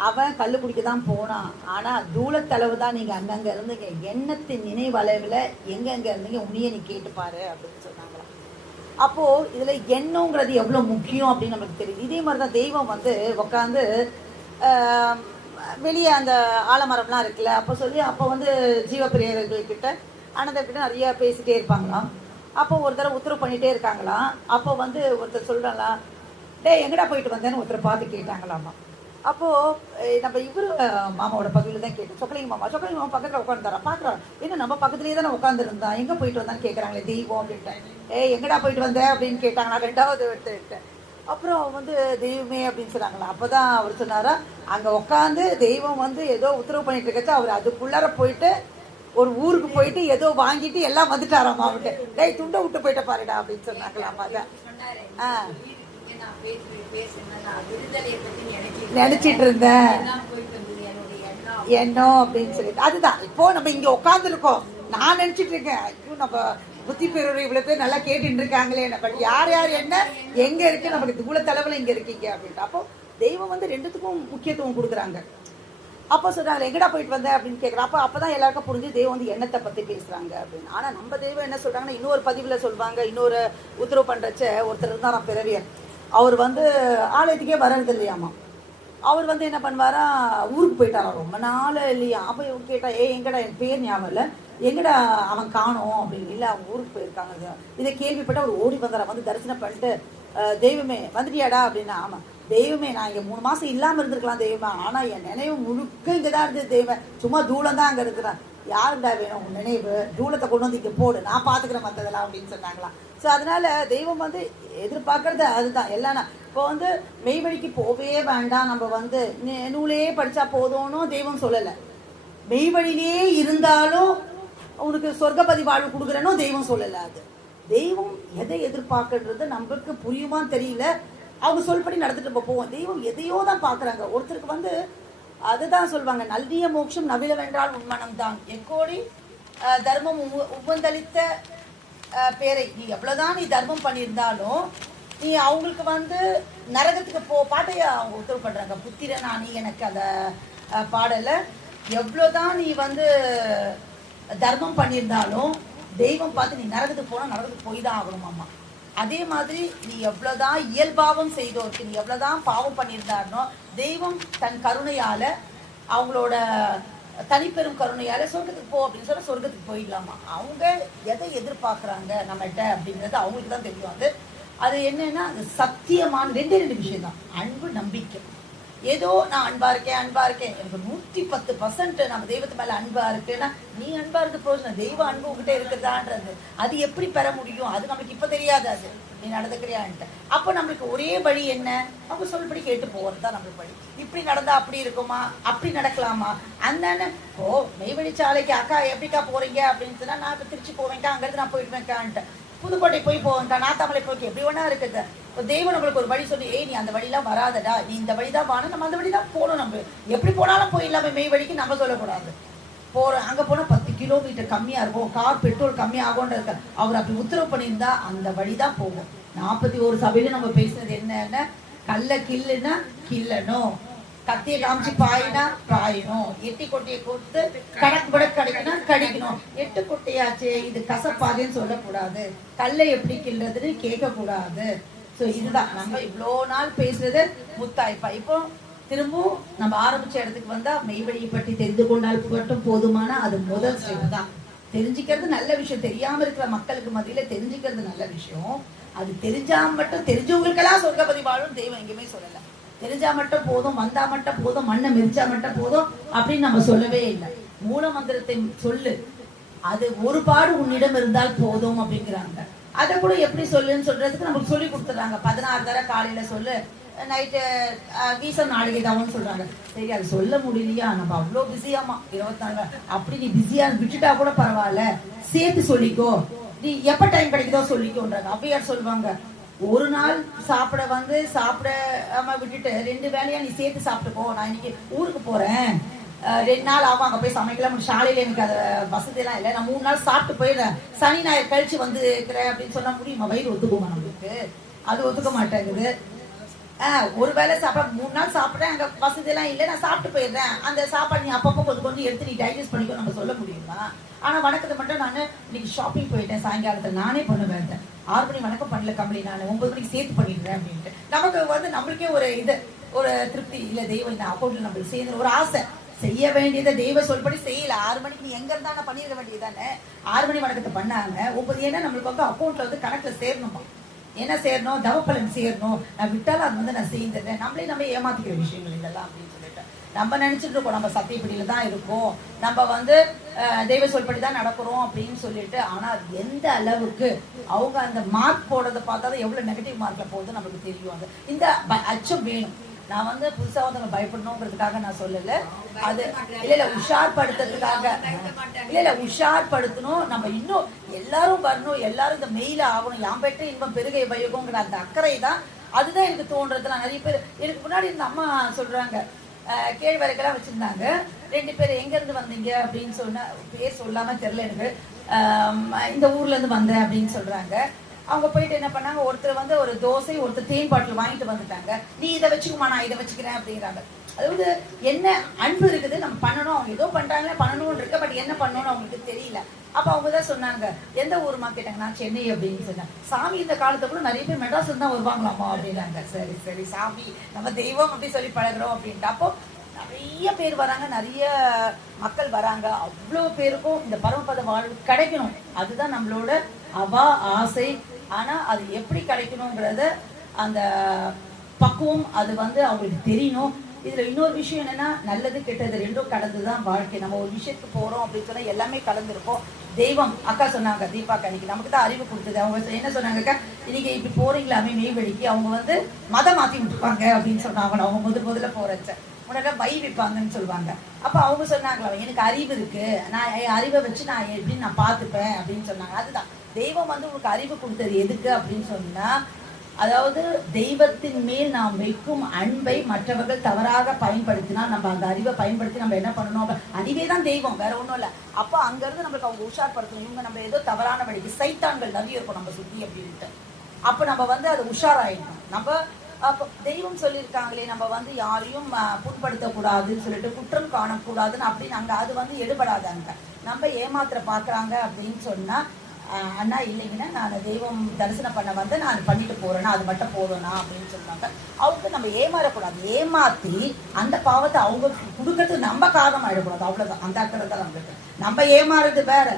அவன் கல் குடிக்க தான் போனான், ஆனால் தூளத்தளவு தான் நீங்கள் அங்கங்கே இருந்தீங்க, எண்ணத்தின் நினைவளவில் எங்கெங்கே இருந்தீங்க உன்னையே நீ கேட்டுப்பாரு அப்படின்னு சொன்னாங்களாம். அப்போது இதில் எண்ணங்கிறது எவ்வளோ முக்கியம் அப்படின்னு நம்மளுக்கு தெரியுது. இதே மாதிரி தான் தெய்வம் வந்து உட்காந்து வெளியே அந்த ஆலமரம்லாம் இருக்குல்ல, அப்போ வந்து ஜீவப்பிரியர்கள்கிட்ட ஆனந்தர்கிட்ட நிறைய பேசிகிட்டே இருப்பாங்களாம். அப்போ ஒரு தடவை உத்தரவு பண்ணிகிட்டே இருக்காங்களாம். அப்போ வந்து ஒருத்தர் சொல்கிறாங்களாம், எங்கடா போயிட்டு வந்தேன்னு ஒருத்தரை பார்த்து கேட்டாங்களாமா. அப்போது நம்ம இவர் மாமாவோட பகுதியில் தான் கேட்டோம், சொக்கலிங்க மாமா பக்கத்தில் உட்காந்துறான். பார்க்குறான், என்ன நம்ம பக்கத்துலேயே தானே உட்காந்துருந்தான், எங்கே போயிட்டு வந்தான்னு கேட்குறாங்களே தெய்வம் அப்படின்ட்டு. எங்கடா போயிட்டு வந்தேன் அப்படின்னு கேட்டாங்களா 2வது எடுத்துக்கிட்டேன். அப்புறம் வந்து தெய்வமே அப்படின்னு சொன்னாங்களா. அப்போ தான் அவர் சொன்னாரா, அங்கே உட்காந்து தெய்வம் வந்து ஏதோ உத்தரவு பண்ணிட்டு இருக்கச்சு, அவர் அதுக்குள்ளார போயிட்டு ஒரு ஊருக்கு போயிட்டு ஏதோ வாங்கிட்டு எல்லாம் வந்துட்டாராமா. அவர்கிட்ட துண்டை விட்டு போயிட்ட பாருடா அப்படின்னு சொன்னாங்களாமா. அதான் நினைச்சிட்டு இருந்தேன் எண்ணம் அப்படின்னு சொல்லிட்டு. அதுதான் இப்போ நம்ம இங்க உட்காந்துருக்கோம், நான் நினைச்சிட்டு இருக்கேன், ஐயோ நம்ம புத்தி பெறுற இவ்வளவு பேர் நல்லா கேட்டுட்டு இருக்காங்களே, பட் யார் யார் என்ன எங்க இருக்கு, நமக்கு இவ்வளவு தலைவல இங்க இருக்கீங்க அப்படின்ட்டு. அப்போ தெய்வம் வந்து ரெண்டுத்துக்கும் முக்கியத்துவம் கொடுக்குறாங்க. அப்போ சொல்றாங்க எங்கடா போயிட்டு வந்தேன் அப்படின்னு கேட்குறேன். அப்பதான் எல்லாருக்கும் புரிஞ்சு தெய்வம் வந்து எண்ணத்தை பத்தி பேசுறாங்க அப்படின்னு. ஆனா நம்ம தெய்வம் என்ன சொல்றாங்கன்னா, இன்னொரு பதிவுல சொல்லுவாங்க, இன்னொரு உத்தரவு பண்றச்ச ஒருத்தர் இருந்தாராம் பிறவியர். அவர் வந்து ஆலயத்துக்கே வர்றது இல்லையாமா. அவர் வந்து என்ன பண்ணுவாரா, ஊருக்கு போயிட்டாராம், ரொம்ப நாள் இல்லையா. அப்போ இவங்க கேட்டா, எங்கடா, என் பேர் ஞாபகம் இல்லை, எங்கடா அவன் காணோம் அப்படின்னு. இல்லை அவங்க ஊருக்கு போயிருக்காங்க. இதை கேள்விப்பட்டு அவர் ஓடி வந்தாரா, வந்து தரிசனம் பண்ணிட்டு, தெய்வமே வந்துட்டியாடா அப்படின்னா. ஆமாம் தெய்வமே, நான் இங்கே 3 மாதம் இல்லாமல் இருந்திருக்கலாம் தெய்வமே, ஆனால் என் நினைவு முழுக்க இங்கே தான் இருந்தது தெய்வம், சும்மா தூளம் தான் அங்கே இருக்கிறேன். யாருண்டா வேணும் உன் நினைவு, தூளத்தை கொண்டு வந்து இங்கே போடு, நான் பார்த்துக்கிறேன் மற்றதெல்லாம் அப்படின்னு சொன்னாங்களாம். ஸோ அதனால தெய்வம் வந்து எதிர்பார்க்கறது அதுதான் எல்லாம். இப்போ வந்து மெய்வழிக்கு போவே வேண்டாம், நம்ம வந்து நூலையே படித்தா போதும்னு தெய்வம் சொல்லலை. மெய்வழியிலே இருந்தாலும் உனக்கு சொர்க்கபதி வாழ்வு கொடுக்குறேனோ தெய்வம் சொல்லலை. அது தெய்வம் எதை எதிர்பார்க்கறது நம்மளுக்கு புரியுமான்னு தெரியல. அவங்க சொல்படி நடந்துட்டு போவோம். தெய்வம் எதையோ தான் பார்க்குறாங்க. ஒருத்தருக்கு வந்து அதுதான் சொல்லுவாங்க, நல்விய மோட்சம் நவில வென்றால் உண்மனம் தான், எக்கோடி தர்மம் உபந்தளித்த பேரை. நீ எவ்வளோதான் நீ தர்மம் பண்ணியிருந்தாலும் நீ அவங்களுக்கு வந்து நரகத்துக்கு பாட்டையை அவங்க உத்தரவு பண்ணுறாங்க. புத்திரனா நீ எனக்கு அந்த பாடலை எவ்வளோதான் நீ வந்து தர்மம் பண்ணியிருந்தாலும் தெய்வம் பார்த்து நீ நரகத்துக்கு போனால் நரகத்துக்கு போய் தான் ஆகணுமாம்மா. அதே மாதிரி நீ எவ்வளோதான் இயல்பாவம் செய்தோருக்கு, நீ எவ்வளோதான் பாவம் பண்ணியிருந்தாருனோ தெய்வம் தன் கருணையால், அவங்களோட தனிப்பெரும் கருணையால் சொர்க்கத்துக்கு போ அப்படின்னு சொன்னால் சொர்க்கத்துக்கு போயிடலாமா. அவங்க எதை எதிர்பார்க்குறாங்க நம்மகிட்ட அப்படிங்கிறது அவங்களுக்கு தான் தெரியும். அது என்னன்னா, அது சத்தியமான 2 விஷயம் தான், அன்பு நம்பிக்கை. ஏதோ நான் அன்பா இருக்கேன் எனக்கு 110% நம்ம தெய்வத்து மேல அன்பா இருக்குன்னா, நீ அன்பா இருக்கு பிரோஜனம், தெய்வ அன்பு உங்ககிட்ட இருக்குதான்றது அது எப்படி பெற முடியும், அது நமக்கு இப்ப தெரியாது. அது நீ நடந்துக்கிறியான்ட்டு. அப்போ நம்மளுக்கு ஒரே வழி என்ன, அவங்க சொல்படி கேட்டு போகிறது தான் நம்மளுக்கு வழி. இப்படி நடந்தா அப்படி இருக்குமா, அப்படி நடக்கலாமா, அந்த மெய்வழி சாலைக்கு அக்கா எப்படிக்கா போறீங்க அப்படின்னு சொன்னா, நான் இப்போ திருச்சி போவேன்க்கா, அங்கிருந்து நான் போயிடுவேன்க்கான்ட்டு, புதுக்கோட்டை போவேன்க்கா, நாத்தாமலை போய்க்கு எப்படி வேணா இருக்குது. தெய்வம் நம்மளுக்கு ஒரு வழி சொல்லி, நீ அந்த வழியெல்லாம் வராதடா, நீ இந்த வழிதான் வாங்க, நம்ம அந்த வழிதான் போகணும். நம்ம எப்படி போனாலும் போயிடலாமே, மெய் வழிக்கு நம்ம சொல்லக்கூடாது. அங்க போனா 10 கிலோமீட்டர் கம்மியா இருக்கும், கார் பெட்ரோல் கம்மியாகும்ன்ற இருக்க. அவர் அப்படி உத்தரவு பண்ணியிருந்தா அந்த வழிதான் போகும். 41 சபையில நம்ம பேசுனது என்னன்னா, கல்ல கில்லுன்னா கில்லணும், கத்திய காமிச்சு பாயினா பாயணும், எட்டி கொட்டையை கொடுத்து கடக்கு பட கிடைக்கணும் கடிக்கணும். 8 கொட்டையாச்சு இது கசப்பாதுன்னு சொல்லக்கூடாது, கல்லை எப்படி கில்றதுன்னு கேட்க கூடாது. ஸோ இதுதான் நம்ம இவ்வளோ நாள் பேசுறது முத்தாய்ப்பா. இப்போ திரும்பவும் நம்ம ஆரம்பிச்ச இடத்துக்கு வந்தா, மெய்வழியை பற்றி தெரிந்து கொண்டால் மட்டும் போதுமான அது முதல் ஸ்டெப் தான். தெரிஞ்சுக்கிறது நல்ல விஷயம், தெரியாம இருக்கிற மக்களுக்கு மத்தியில தெரிஞ்சுக்கிறது நல்ல விஷயம். அது தெரிஞ்சா மட்டும், தெரிஞ்சவங்களுக்கெல்லாம் சொர்க்கபதி வாழும் தெய்வம் எங்கேயுமே சொல்லலை. தெரிஞ்சா மட்டும் போதும், வந்தா மட்டும் போதும், மண்ணை மிதிச்சா மட்டும் போதும் அப்படின்னு நம்ம சொல்லவே இல்லை. மூல மந்திரத்தை சொல்லு, அது ஒரு பாடு உன்னிடம் இருந்தால் போதும் அப்படிங்கிறாங்க. அதை கூட எப்படி சொல்லுன்னு சொல்றதுக்கு நமக்கு சொல்லி கொடுத்துறாங்க. 16 தடவை காலையில சொல்லு, நைட்டு வீசம் நாளைக்கு தான் சொல்றாங்க. சரி, அது சொல்ல முடியலையா, நம்ம அவ்வளோ பிஸியாமா 24, அப்படி நீ பிஸியா விட்டுட்டா கூட பரவாயில்ல, சேர்த்து சொல்லிக்கோ, நீ எப்ப டைம் கிடைக்குதோ சொல்லிக்கோன்றாங்க. அப்பயார் சொல்லுவாங்க, ஒரு நாள் சாப்பிடாம விட்டுட்டு 2 வேலையா நீ சேர்த்து சாப்பிட்டுக்கோ, நான் இன்னைக்கு ஊருக்கு போறேன், 2 நாள் ஆகும் அங்கே போய் சமைக்கலாம், ஷாலையில் எனக்கு அது வசதியெல்லாம் இல்லை, நான் 3 நாள் சாப்பிட்டு போயிடுறேன், சனி ஞாயிறு கழிச்சு வந்து இருக்கிறேன் அப்படின்னு சொன்னா முடியுமா? வயிறு ஒத்துக்குமா நம்மளுக்கு? அது ஒத்துக்க மாட்டேங்குது. ஒரு வேளை சாப்பிட 3 நாள் சாப்பிட்றேன், அங்கே வசதியெல்லாம் இல்லை, நான் சாப்பிட்டு போயிடுறேன், அந்த சாப்பாடு நீ அப்பப்போ கொஞ்சம் எடுத்து நீ டைஜஸ்ட் பண்ணிக்கோ நம்ம சொல்ல முடியுமா? ஆனால் வணக்கத்தை மட்டும் நான் இன்னைக்கு ஷாப்பிங் போயிட்டேன், சாயங்காலத்தில் நானே பண்ணுவேன், 6 மணி வணக்கம் பண்ணல கம்பெனி, நான் 9 மணிக்கு சேர்த்து பண்ணிடுறேன் அப்படின்ட்டு நமக்கு நம்மளுக்கே ஒரு திருப்தி இல்லை. தெய்வம் இந்த அக்கௌண்ட்ல நம்மளுக்கு சேர்ந்து ஒரு ஆசை, செய்ய வேண்டியதை தெய்வ சொல்படி செய்யல. 6 மணிக்கு நீ எங்க இருந்தா பண்ணிருக்க வேண்டியதானே. 6 மணி வணக்கத்தை பண்ணாங்க, 9 ஏன்னா நம்மளுக்கு அக்கௌண்ட்ல கணக்குல சேரணுமா, என்ன சேரணும், தவப்பலன் சேரணும், நான் விட்டாலும் அது நான் செய்துறேன். நம்ம ஏமாத்திக்கிற விஷயங்கள் இதெல்லாம் அப்படின்னு சொல்லிட்டு நம்ம நினைச்சிட்டு இருக்கோம், நம்ம சத்தியப்படியில தான் இருக்கோம், நம்ம தெய்வ சொல்படி தான் நடக்கிறோம் அப்படின்னு சொல்லிட்டு. ஆனா எந்த அளவுக்கு அவங்க அந்த மார்க் போடுறதை பார்த்தாலும் எவ்வளவு நெகட்டிவ் மார்க்ல போகுது நமக்கு தெரியும். இந்த அச்சம் வேணும். நான் புதுசா ஒருத்தவங்க பயப்படணுங்கிறதுக்காக நான் சொல்லல, அது இல்ல உஷார்படுத்துறதுக்காக இல்ல உஷார்படுத்தணும். நம்ம இன்னும் எல்லாரும் வரணும், எல்லாரும் இந்த மெயில ஆகணும், யாம் பெற்ற இன்பம் பெருகை பயகுங்கிற அந்த அக்கறை தான். அதுதான் எனக்கு தோன்றதுலாம். நிறைய பேர் எனக்கு முன்னாடி இந்த அம்மா சொல்றாங்க, கேழ்வரகெல்லாம் வச்சுருந்தாங்க. 2 பேர் எங்கேருந்து வந்தீங்க அப்படின்னு சொன்னால் பேர் சொல்லாமல் தெரில எனக்கு. இந்த ஊர்லேருந்து வந்தேன் அப்படின்னு சொல்கிறாங்க. அவங்க போயிட்டு என்ன பண்ணாங்க, ஒருத்தர் வந்து ஒரு தோசை, ஒருத்தர் தேன் பாட்டில் வாங்கிட்டு வந்துட்டாங்க. நீ இதை வச்சுக்குமா, நான் இதை வச்சுக்கிறேன் அப்படிங்கிறாங்க. அதாவது என்ன அன்பு இருக்குது, நம்ம பண்ணணும். அவங்க ஏதோ பண்ணுறாங்களே, பண்ணணும்னு இருக்கு, பட் என்ன பண்ணணும்னு அவங்களுக்கு தெரியல. அப்போ அவங்க தான் சொன்னாங்க, எந்த ஊருமா கேட்டாங்க. நான் சென்னை அப்படின்னு சொன்னேன். சாமி இந்த காலத்துக்குள்ள நிறைய பேர் மெட்ராஸ் தான் வருவாங்களாமா அப்படின்னாங்க. சரி சரி, சாமி நம்ம தெய்வம் அப்படி சொல்லி பழகிறோம் அப்படின்ட்டு. அப்போ நிறைய பேர் வராங்க, நிறைய மக்கள் வராங்க. அவ்வளோ பேருக்கும் இந்த பரமபத வாழ்வு கிடைக்கணும், அதுதான் நம்மளோட ஆசை. ஆனால் அது எப்படி கிடைக்கணுங்கிறத அந்த பக்குவம் அது வந்து அவங்களுக்கு தெரியணும். இதில் இன்னொரு விஷயம் என்னென்னா, நல்லது கெட்டது ரெண்டும் கடந்து தான் வாழ்க்கை. நம்ம ஒரு விஷயத்துக்கு போகிறோம் அப்படின்னு சொன்னால் எல்லாமே கலந்துருக்கோம். தெய்வம் அக்கா சொன்னாங்க, தீபாக்கா அன்னைக்கு நமக்கு தான் அறிவு கொடுத்தது. அவங்க என்ன சொன்னாங்கக்கா, இன்னைக்கு இப்படி போகிறீங்களாமே நெய்வேலிக்கு, அவங்க வந்து மதம் மாற்றி விட்டுருப்பாங்க அப்படின்னு சொன்னாங்க. அவங்க முதல்ல போகிறச்ச முன்னாடி மை விற்பாங்கன்னு சொல்லுவாங்க. அப்போ அவங்க சொன்னாங்களா, எனக்கு அறிவு இருக்குது, நான் அறிவை வச்சு நான் எப்படின்னு நான் பார்த்துப்பேன் அப்படின்னு சொன்னாங்க. அதுதான் தெய்வம் வந்து உங்களுக்கு அறிவு கொடுத்தது எதுக்கு அப்படின்னு சொன்னால், அதாவது தெய்வத்தின் மேல் நாம் வைக்கும் அன்பை மற்றவர்கள் தவறாக பயன்படுத்தினால் நம்ம அந்த அறிவை பயன்படுத்தி நம்ம என்ன பண்ணணும், அறிவே தான் தெய்வம், வேற ஒன்றும் இல்லை. அப்போ அங்கேருந்து நம்மளுக்கு அவங்க உஷார்படுத்தணும். இவங்க நம்ம ஏதோ தவறான வழிக்கு, சைத்தான்கள் நிறைய இருக்கும் நம்ம சுற்றி அப்படின்ட்டு. அப்போ நம்ம வந்து அதை உஷாராயிடணும். நம்ம அப்போ தெய்வம் சொல்லியிருக்காங்களே, நம்ம வந்து யாரையும் புண்படுத்தக்கூடாதுன்னு சொல்லிட்டு, குற்றம் காணக்கூடாதுன்னு அப்படின்னு அங்கே அது வந்து எடுபடாதாங்க. நம்ம ஏமாத்திர பார்க்குறாங்க அப்படின்னு சொன்னால், அண்ணா இல்லைங்கன்னா நான் தெய்வம் தரிசனம் பண்ண வந்து நான் பண்ணிட்டு போறேன்னா அது மட்டும் போதும்னா அப்படின்னு சொன்னாங்க. அவங்க நம்ம ஏமாறக்கூடாது. ஏமாத்தி அந்த பாவத்தை அவங்க கொடுக்கறதுக்கு நம்ம காரணம் ஆயிடக்கூடாது. அவ்வளவுதான். அந்த அக்கறை தான் நம்மளுக்கு. நம்ம ஏமாறுறது வேற,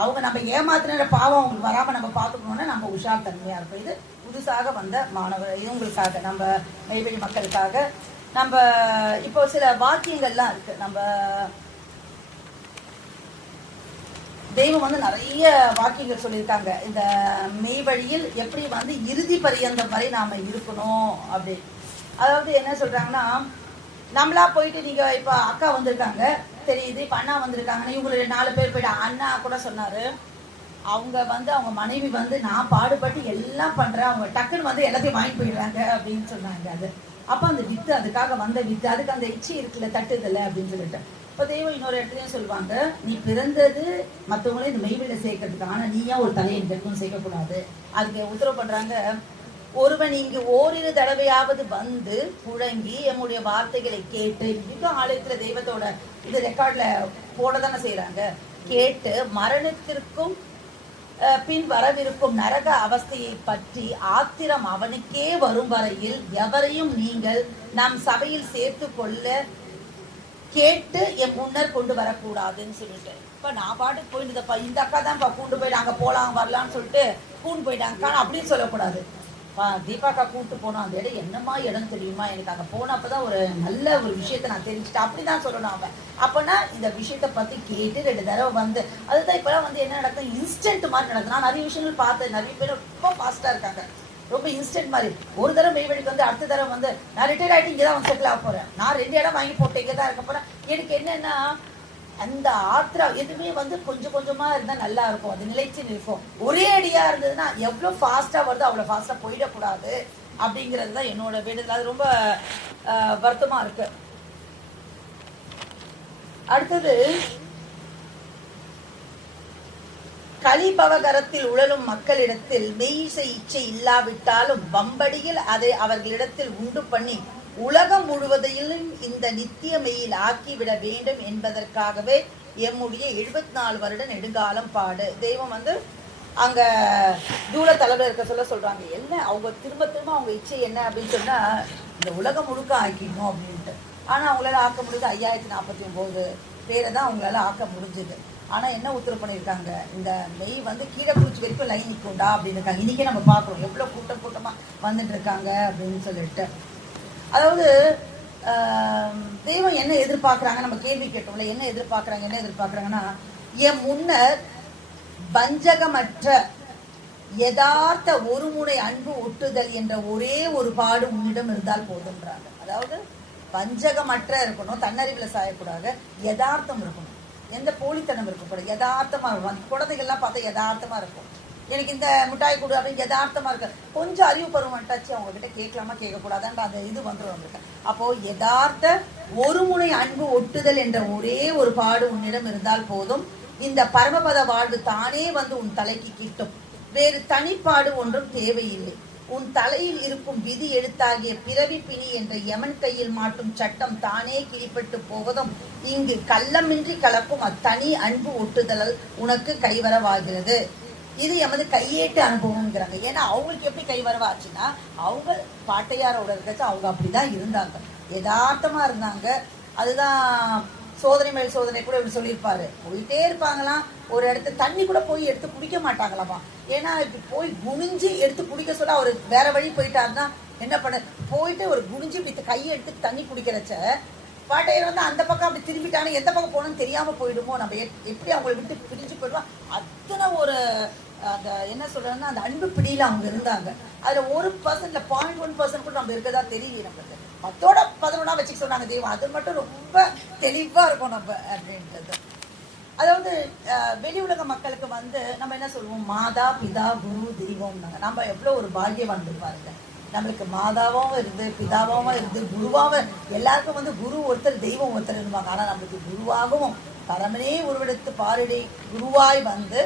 அவங்க நம்ம ஏமாத்தின பாவம் அவங்களுக்கு வராம நம்ம பார்த்துக்கணும்னா நம்ம உஷார் தன்மையா இருக்கும். இது புதுசாக வந்த மாணவர் இவங்களுக்காக, நம்ம நெய்வேலி மக்களுக்காக. நம்ம இப்போ சில வாக்கியங்கள்லாம் இருக்கு. நம்ம தெய்வம் வந்து நிறைய வாக்கியங்கள் சொல்லியிருக்காங்க. இந்த மெய் வழியில் எப்படி வந்து இறுதி பரியந்தம் வரை நாம இருக்கணும் அப்படி. அதாவது என்ன சொல்றாங்கன்னா, நம்மளா போயிட்டு நீங்க இப்ப அக்கா வந்திருக்காங்க தெரியுது, இப்ப அண்ணா வந்திருக்காங்கன்னா இவங்க 4 பேர் போயிட்டு, அண்ணா கூட சொன்னாரு, அவங்க வந்து அவங்க மனைவி வந்து நான் பாடுபட்டு எல்லாம் பண்றேன், அவங்க டக்குன்னு வந்து எல்லாத்தையும் வாங்கி போயிடுறாங்க அப்படின்னு சொன்னாங்க. அது அப்ப அந்த வித்து, அதுக்காக வந்த வித்து, அதுக்கு அந்த இச்சி இருக்குல்ல, தட்டுதில்லை அப்படின்னு சொல்லிட்டு. இப்போ தெய்வம் இன்னொரு இடத்துலையும் சொல்லுவாங்க, நீ பிறந்தது மற்றவங்களே இந்த மெய்வெளியில சேர்க்கறதுக்கு, ஆனால் நீயா ஒரு தலையை இந்த சேர்க்கக்கூடாது. அதுக்கு உத்தரவு பண்றாங்க, ஒருவன் இங்கு ஓரிரு தடவையாவது வந்து புழங்கி எம்முடைய வார்த்தைகளை கேட்டு, மிக ஆலயத்துல தெய்வத்தோட இது ரெக்கார்ட்ல போட தானே செய்யறாங்க, கேட்டு மரணத்திற்கும் பின் வரவிருக்கும் நரக அவஸ்தையை பற்றி ஆத்திரம் அவனுக்கே வரும் வரையில் எவரையும் நீங்கள் நம் சபையில் சேர்த்து கொள்ள கேட்டு என் முன்னர் கொண்டு வரக்கூடாதுன்னு சொல்லிட்டு. இப்போ நான் பாட்டுக்கு போயிட்டுப்பா, இந்த அக்கா தான் கூண்டு போயிட்டு அங்கே போகலாம் வரலான்னு சொல்லிட்டு கூண்டு போயிட்டாங்க அப்படின்னு சொல்லக்கூடாது. தீபாக்கா கூப்பிட்டு போனோம், அந்த இடம் என்னமா இடம் தெரியுமா, எனக்கு அங்கே போனப்பதான் ஒரு நல்ல ஒரு விஷயத்த நான் தெரிஞ்சுட்டேன் அப்படிதான் சொல்லணும் அவன். அப்போனா இந்த விஷயத்த பற்றி கேட்டு 2 தடவை வந்து, அதுதான் இப்போலாம் வந்து என்ன நடக்குது, இன்ஸ்டன்ட் மாதிரி நடக்குது. நான் நிறைய விஷயங்கள் பார்த்தேன், நிறைய பேர் ரொம்ப ஃபாஸ்ட்டாக இருக்காங்க, ரொம்ப இன்ஸ்டன்ட் மாதிரி. ஒரு தடவை மெய்வெளிக்கு வந்து அடுத்த தடவை வந்து நான் ரிட்டையர் ஆகிட்டு இங்கே தான் வந்து செட்டில் ஆக போகிறேன், நான் 2 இடம் வாங்கி போட்டு இங்கே தான் இருக்க போகிறேன். எனக்கு என்னென்னா, அந்த ஆத்திரா எதுவுமே வந்து கொஞ்சம் கொஞ்சமாக இருந்தால் நல்லா இருக்கும், அது நிலைச்சு நிற்கும். ஒரே அடியாக இருந்ததுன்னா எவ்வளோ ஃபாஸ்ட்டாக வருதோ அவ்வளோ ஃபாஸ்ட்டாக போயிடக்கூடாது அப்படிங்கிறது தான் என்னோட வேண்டுதல். அது ரொம்ப வருத்தமாக இருக்கு. அடுத்தது, கலிபவகரத்தில் உழலும் மக்களிடத்தில் மெய்சை இச்சை இல்லாவிட்டாலும் வம்படியில் அதை அவர்களிடத்தில் உண்டு பண்ணி உலகம் முழுவதையும் இந்த நித்திய மெய்யில் ஆக்கிவிட வேண்டும் என்பதற்காகவே எம்முடைய 74 வருட நெடுங்காலம் பாடு. தெய்வம் வந்து அங்க தூள தலைவர் இருக்க சொல்றாங்க, என்ன அவங்க திரும்ப திரும்ப அவங்க இச்சை என்ன அப்படின்னு சொன்னா, இந்த உலகம் முழுக்க ஆக்கிடணும் அப்படின்ட்டு. ஆனா அவங்களால ஆக்க முடியுது 5049 பேரை தான் அவங்களால ஆக்க முடிஞ்சுது. ஆனால் என்ன உத்தரவு பண்ணியிருக்காங்க, இந்த மெய் வந்து கீழே குறிச்சி வரைக்கும் லைன் நிற்கும்டா அப்படின்னு இருக்காங்க. இன்றைக்கே நம்ம பார்க்குறோம் எவ்வளோ கூட்டமாக வந்துட்டு இருக்காங்க அப்படின்னு சொல்லிட்டு. அதாவது தெய்வம் என்ன எதிர்பார்க்குறாங்க, நம்ம கேள்வி கேட்டோம்ல, என்ன எதிர்பார்க்குறாங்கன்னா, என் முன்னர் வஞ்சகமற்ற யதார்த்த ஒரு முறை அன்பு ஒட்டுதல் என்ற ஒரே ஒரு பாடு உன்னிடம் இருந்தால் போதுன்றாங்க. அதாவது வஞ்சகமற்ற இருக்கணும், தன்னறிவில் சாயக்கூடாது, யதார்த்தம் இருக்கணும், எந்த போலித்தனம் இருக்கக்கூடாது, யதார்த்தமாக இருக்கும். அந்த குழந்தைகள்லாம் பார்த்தா யதார்த்தமாக இருக்கும். எனக்கு இந்த மிட்டாய் கொடு அப்படின்னு யதார்த்தமாக இருக்கு. கொஞ்சம் அறிவு பருவம் வந்துட்டாச்சு, அவங்க கிட்ட கேட்கலாமா கேட்கக்கூடாதான்ற அந்த இது வந்துடும் அவங்களுக்கு. அப்போ யதார்த்த ஒரு முனை அன்பு ஒட்டுதல் என்ற ஒரே ஒரு பாடு உன்னிடம் இருந்தால் போதும், இந்த பரமபத வாழ்வு தானே வந்து உன் தலைக்கு கிட்டும். வேறு தனிப்பாடு ஒன்றும் தேவையில்லை. உன் தலையில் இருக்கும் விதி எழுத்தாகிய பிறவி பிணி என்ற யமன் கையில் மாட்டும் சட்டம் தானே கிழிப்பட்டு போவதும் இங்கு கள்ளமின்றி கலக்கும் அத்தனி அன்பு ஒட்டுதல் உனக்கு கைவரவாகிறது. இது எமது கையேட்டு அனுபவம்ங்கிறாங்க. ஏன்னா அவங்களுக்கு எப்படி கைவரவாச்சுன்னா, அவங்க பாட்டையாரோட இருக்காச்சு, அவங்க அப்படிதான் இருந்தாங்க, யதார்த்தமா இருந்தாங்க. அதுதான் சோதனை மேல் சோதனை கூட இப்படி சொல்லியிருப்பாரு. போயிட்டே இருப்பாங்களாம், ஒரு இடத்து தண்ணி கூட போய் எடுத்து குடிக்க மாட்டாங்களாமா. ஏன்னா இப்படி போய் குனிஞ்சு எடுத்து குடிக்க சொல்ல அவர் வேற வழி போயிட்டாருன்னா என்ன பண்ண, போயிட்டு ஒரு குனிஞ்சு இப்படி கையை எடுத்து தண்ணி குடிக்கிறச்ச பாட்டையர் வந்து அந்த பக்கம் அப்படி திரும்பிட்டானு எந்த பக்கம் போகணும்னு தெரியாம போயிடுமோ, நம்ம எப்படி அவங்களை விட்டு பிரிஞ்சு போயிடுவோம். அத்தனை ஒரு அந்த என்ன சொல்றதுன்னா அந்த அன்பு பிடியில அவங்க இருந்தாங்க. அதுல 1% 0.1% கூட நம்ம இருக்கதா தெரியல. நமக்கு 10-11 வச்சுக்க சொன்னாங்க தெய்வம், அது மட்டும் ரொம்ப தெளிவா இருக்கும் நம்ம அப்படின்றது. அதாவது வெளி உலக மக்களுக்கு வந்து நம்ம என்ன சொல்லுவோம், மாதா பிதா குரு தெய்வம்னாங்க. நம்ம எவ்வளோ ஒரு பாக்கியவான் பாருங்க, நம்மளுக்கு மாதாவும் இருந்து பிதாவும் இருந்து குருவாவும், எல்லாருக்கும் வந்து குரு ஒருத்தர் தெய்வம் ஒருத்தர் இருப்பாங்க. ஆனால் நம்மளுக்கு குருவாகவும் பரமனே உருவெடுத்து பாரிடை குருவாய் வந்து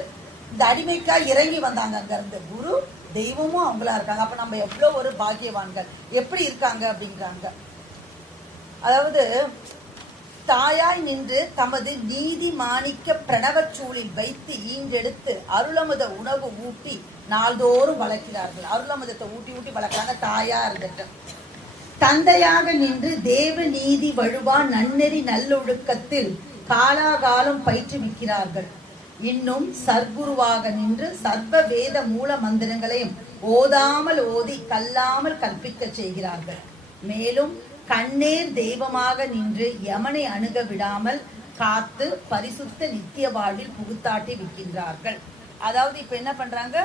இந்த அடிமைக்காய் இறங்கி வந்தாங்க. அங்க இருந்து குரு தெய்வமும் அவங்களா இருக்காங்க. அப்ப நம்ம எவ்வளோ ஒரு பாக்கியவான்கள் எப்படி இருக்காங்க அப்படிங்கிறாங்க. அதாவது தாயாய் நின்று தமது நீதி மாணிக்க பிரணவச்சூழில் வைத்து ஈன்றெடுத்து அருளமுத உணவு ஊட்டி நாள்தோறும் வளர்க்கிறார்கள். அருளமுதத்தை ஊட்டி ஊட்டி வளர்க்குறாங்க தாயா இருந்துட்டு. தந்தையாக நின்று தேவ நீதி வழுவா நன்னெறி நல்லொழுக்கத்தில் காலாகாலம் பயிற்றுவிக்கிறார்கள். இன்னும் சர்க்குருவாக நின்று சர்வ வேத மூல மந்திரங்களையும் ஓதாமல் ஓதி கல்லாமல் கற்பிக்க செய்கிறார்கள். மேலும் கண்ணேர் தெய்வமாக நின்று யமனை அணுக விடாமல் காத்து பரிசுத்த நித்திய வாழ்வில் புகுத்தாட்டி விற்கின்றார்கள். அதாவது இப்ப என்ன பண்றாங்க,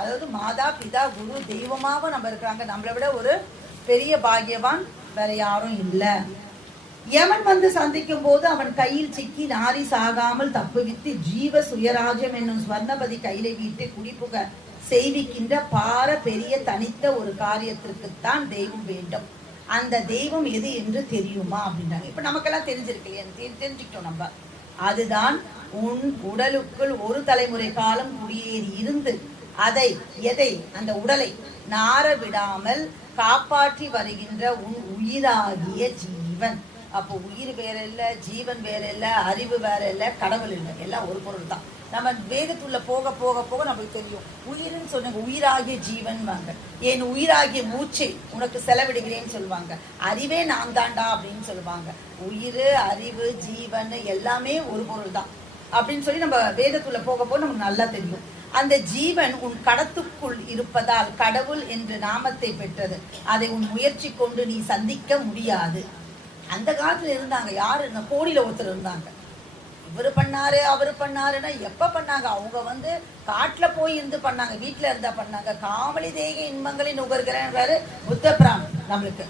அதாவது மாதா பிதா குரு தெய்வமாக நம்ம இருக்கிறாங்க. நம்மளை விட ஒரு பெரிய பாகியவான் வேற யாரும் இல்லை. யமன் வந்து சந்திக்கும் போது அவன் கையில் சிக்கி நாரி சாகாமல் தப்புவித்து ஜீவ சுயராஜ்யம் என்னும் ஸ்வர்ணபதி கையில வீட்டு குடிப்புக செய்விக்கின்ற பார பெரிய தனித்த ஒரு காரியத்திற்குத்தான் தெய்வம் வேண்டும். அந்த தெய்வம் எது என்று தெரியுமா அப்படின்றாங்க. இப்ப நமக்கெல்லாம் தெரிஞ்சிருக்கு, தெரிஞ்சுக்கிட்டோம் நம்ம. அதுதான் உன் உடலுக்குள் ஒரு தலைமுறை காலம் குடியேறி இருந்து எதை அந்த உடலை நார விடாமல் காப்பாற்றி வருகின்ற உன் உயிராகிய ஜீவன். அப்போ உயிர் வேற இல்லை, ஜீவன் வேற இல்லை, அறிவு வேற இல்லை, கடவுள் இல்லை, எல்லாம் ஒரு பொருள் தான். நம்ம வேதத்துள்ள போக போக போக நம்மளுக்கு தெரியும். உயிர்னு சொன்னாங்க, உயிராகிய ஜீவன் வாங்க, என் உயிராகிய மூச்சை உனக்கு செலவிடுகிறேன்னு சொல்லுவாங்க. அறிவே நான் தாண்டா அப்படின்னு சொல்லுவாங்க. உயிர், அறிவு, ஜீவன் எல்லாமே ஒரு பொருள் தான் அப்படின்னு சொல்லி நம்ம வேதத்துள்ள போக போக நமக்கு நல்லா தெரியும். அந்த ஜீவன் உன் கடத்துக்குள் இருப்பதால் கடவுள் என்ற நாமத்தை பெற்றது. அதை உன் முயற்சி கொண்டு நீ சந்திக்க முடியாது. அந்த காலத்துல இருந்தாங்க யாரு, கோடியில ஒருத்தர் இருந்தாங்க. இவரு பண்ணாரு அவரு பண்ணாருன்னா எப்ப பண்ணாங்க, அவங்க வந்து காட்டுல போய் இருந்து பண்ணாங்க, வீட்டுல இருந்தா பண்ணாங்க. காமலி தேக இன்பங்களை நுகர்கிறேன் புத்த பிராமன். நம்மளுக்கு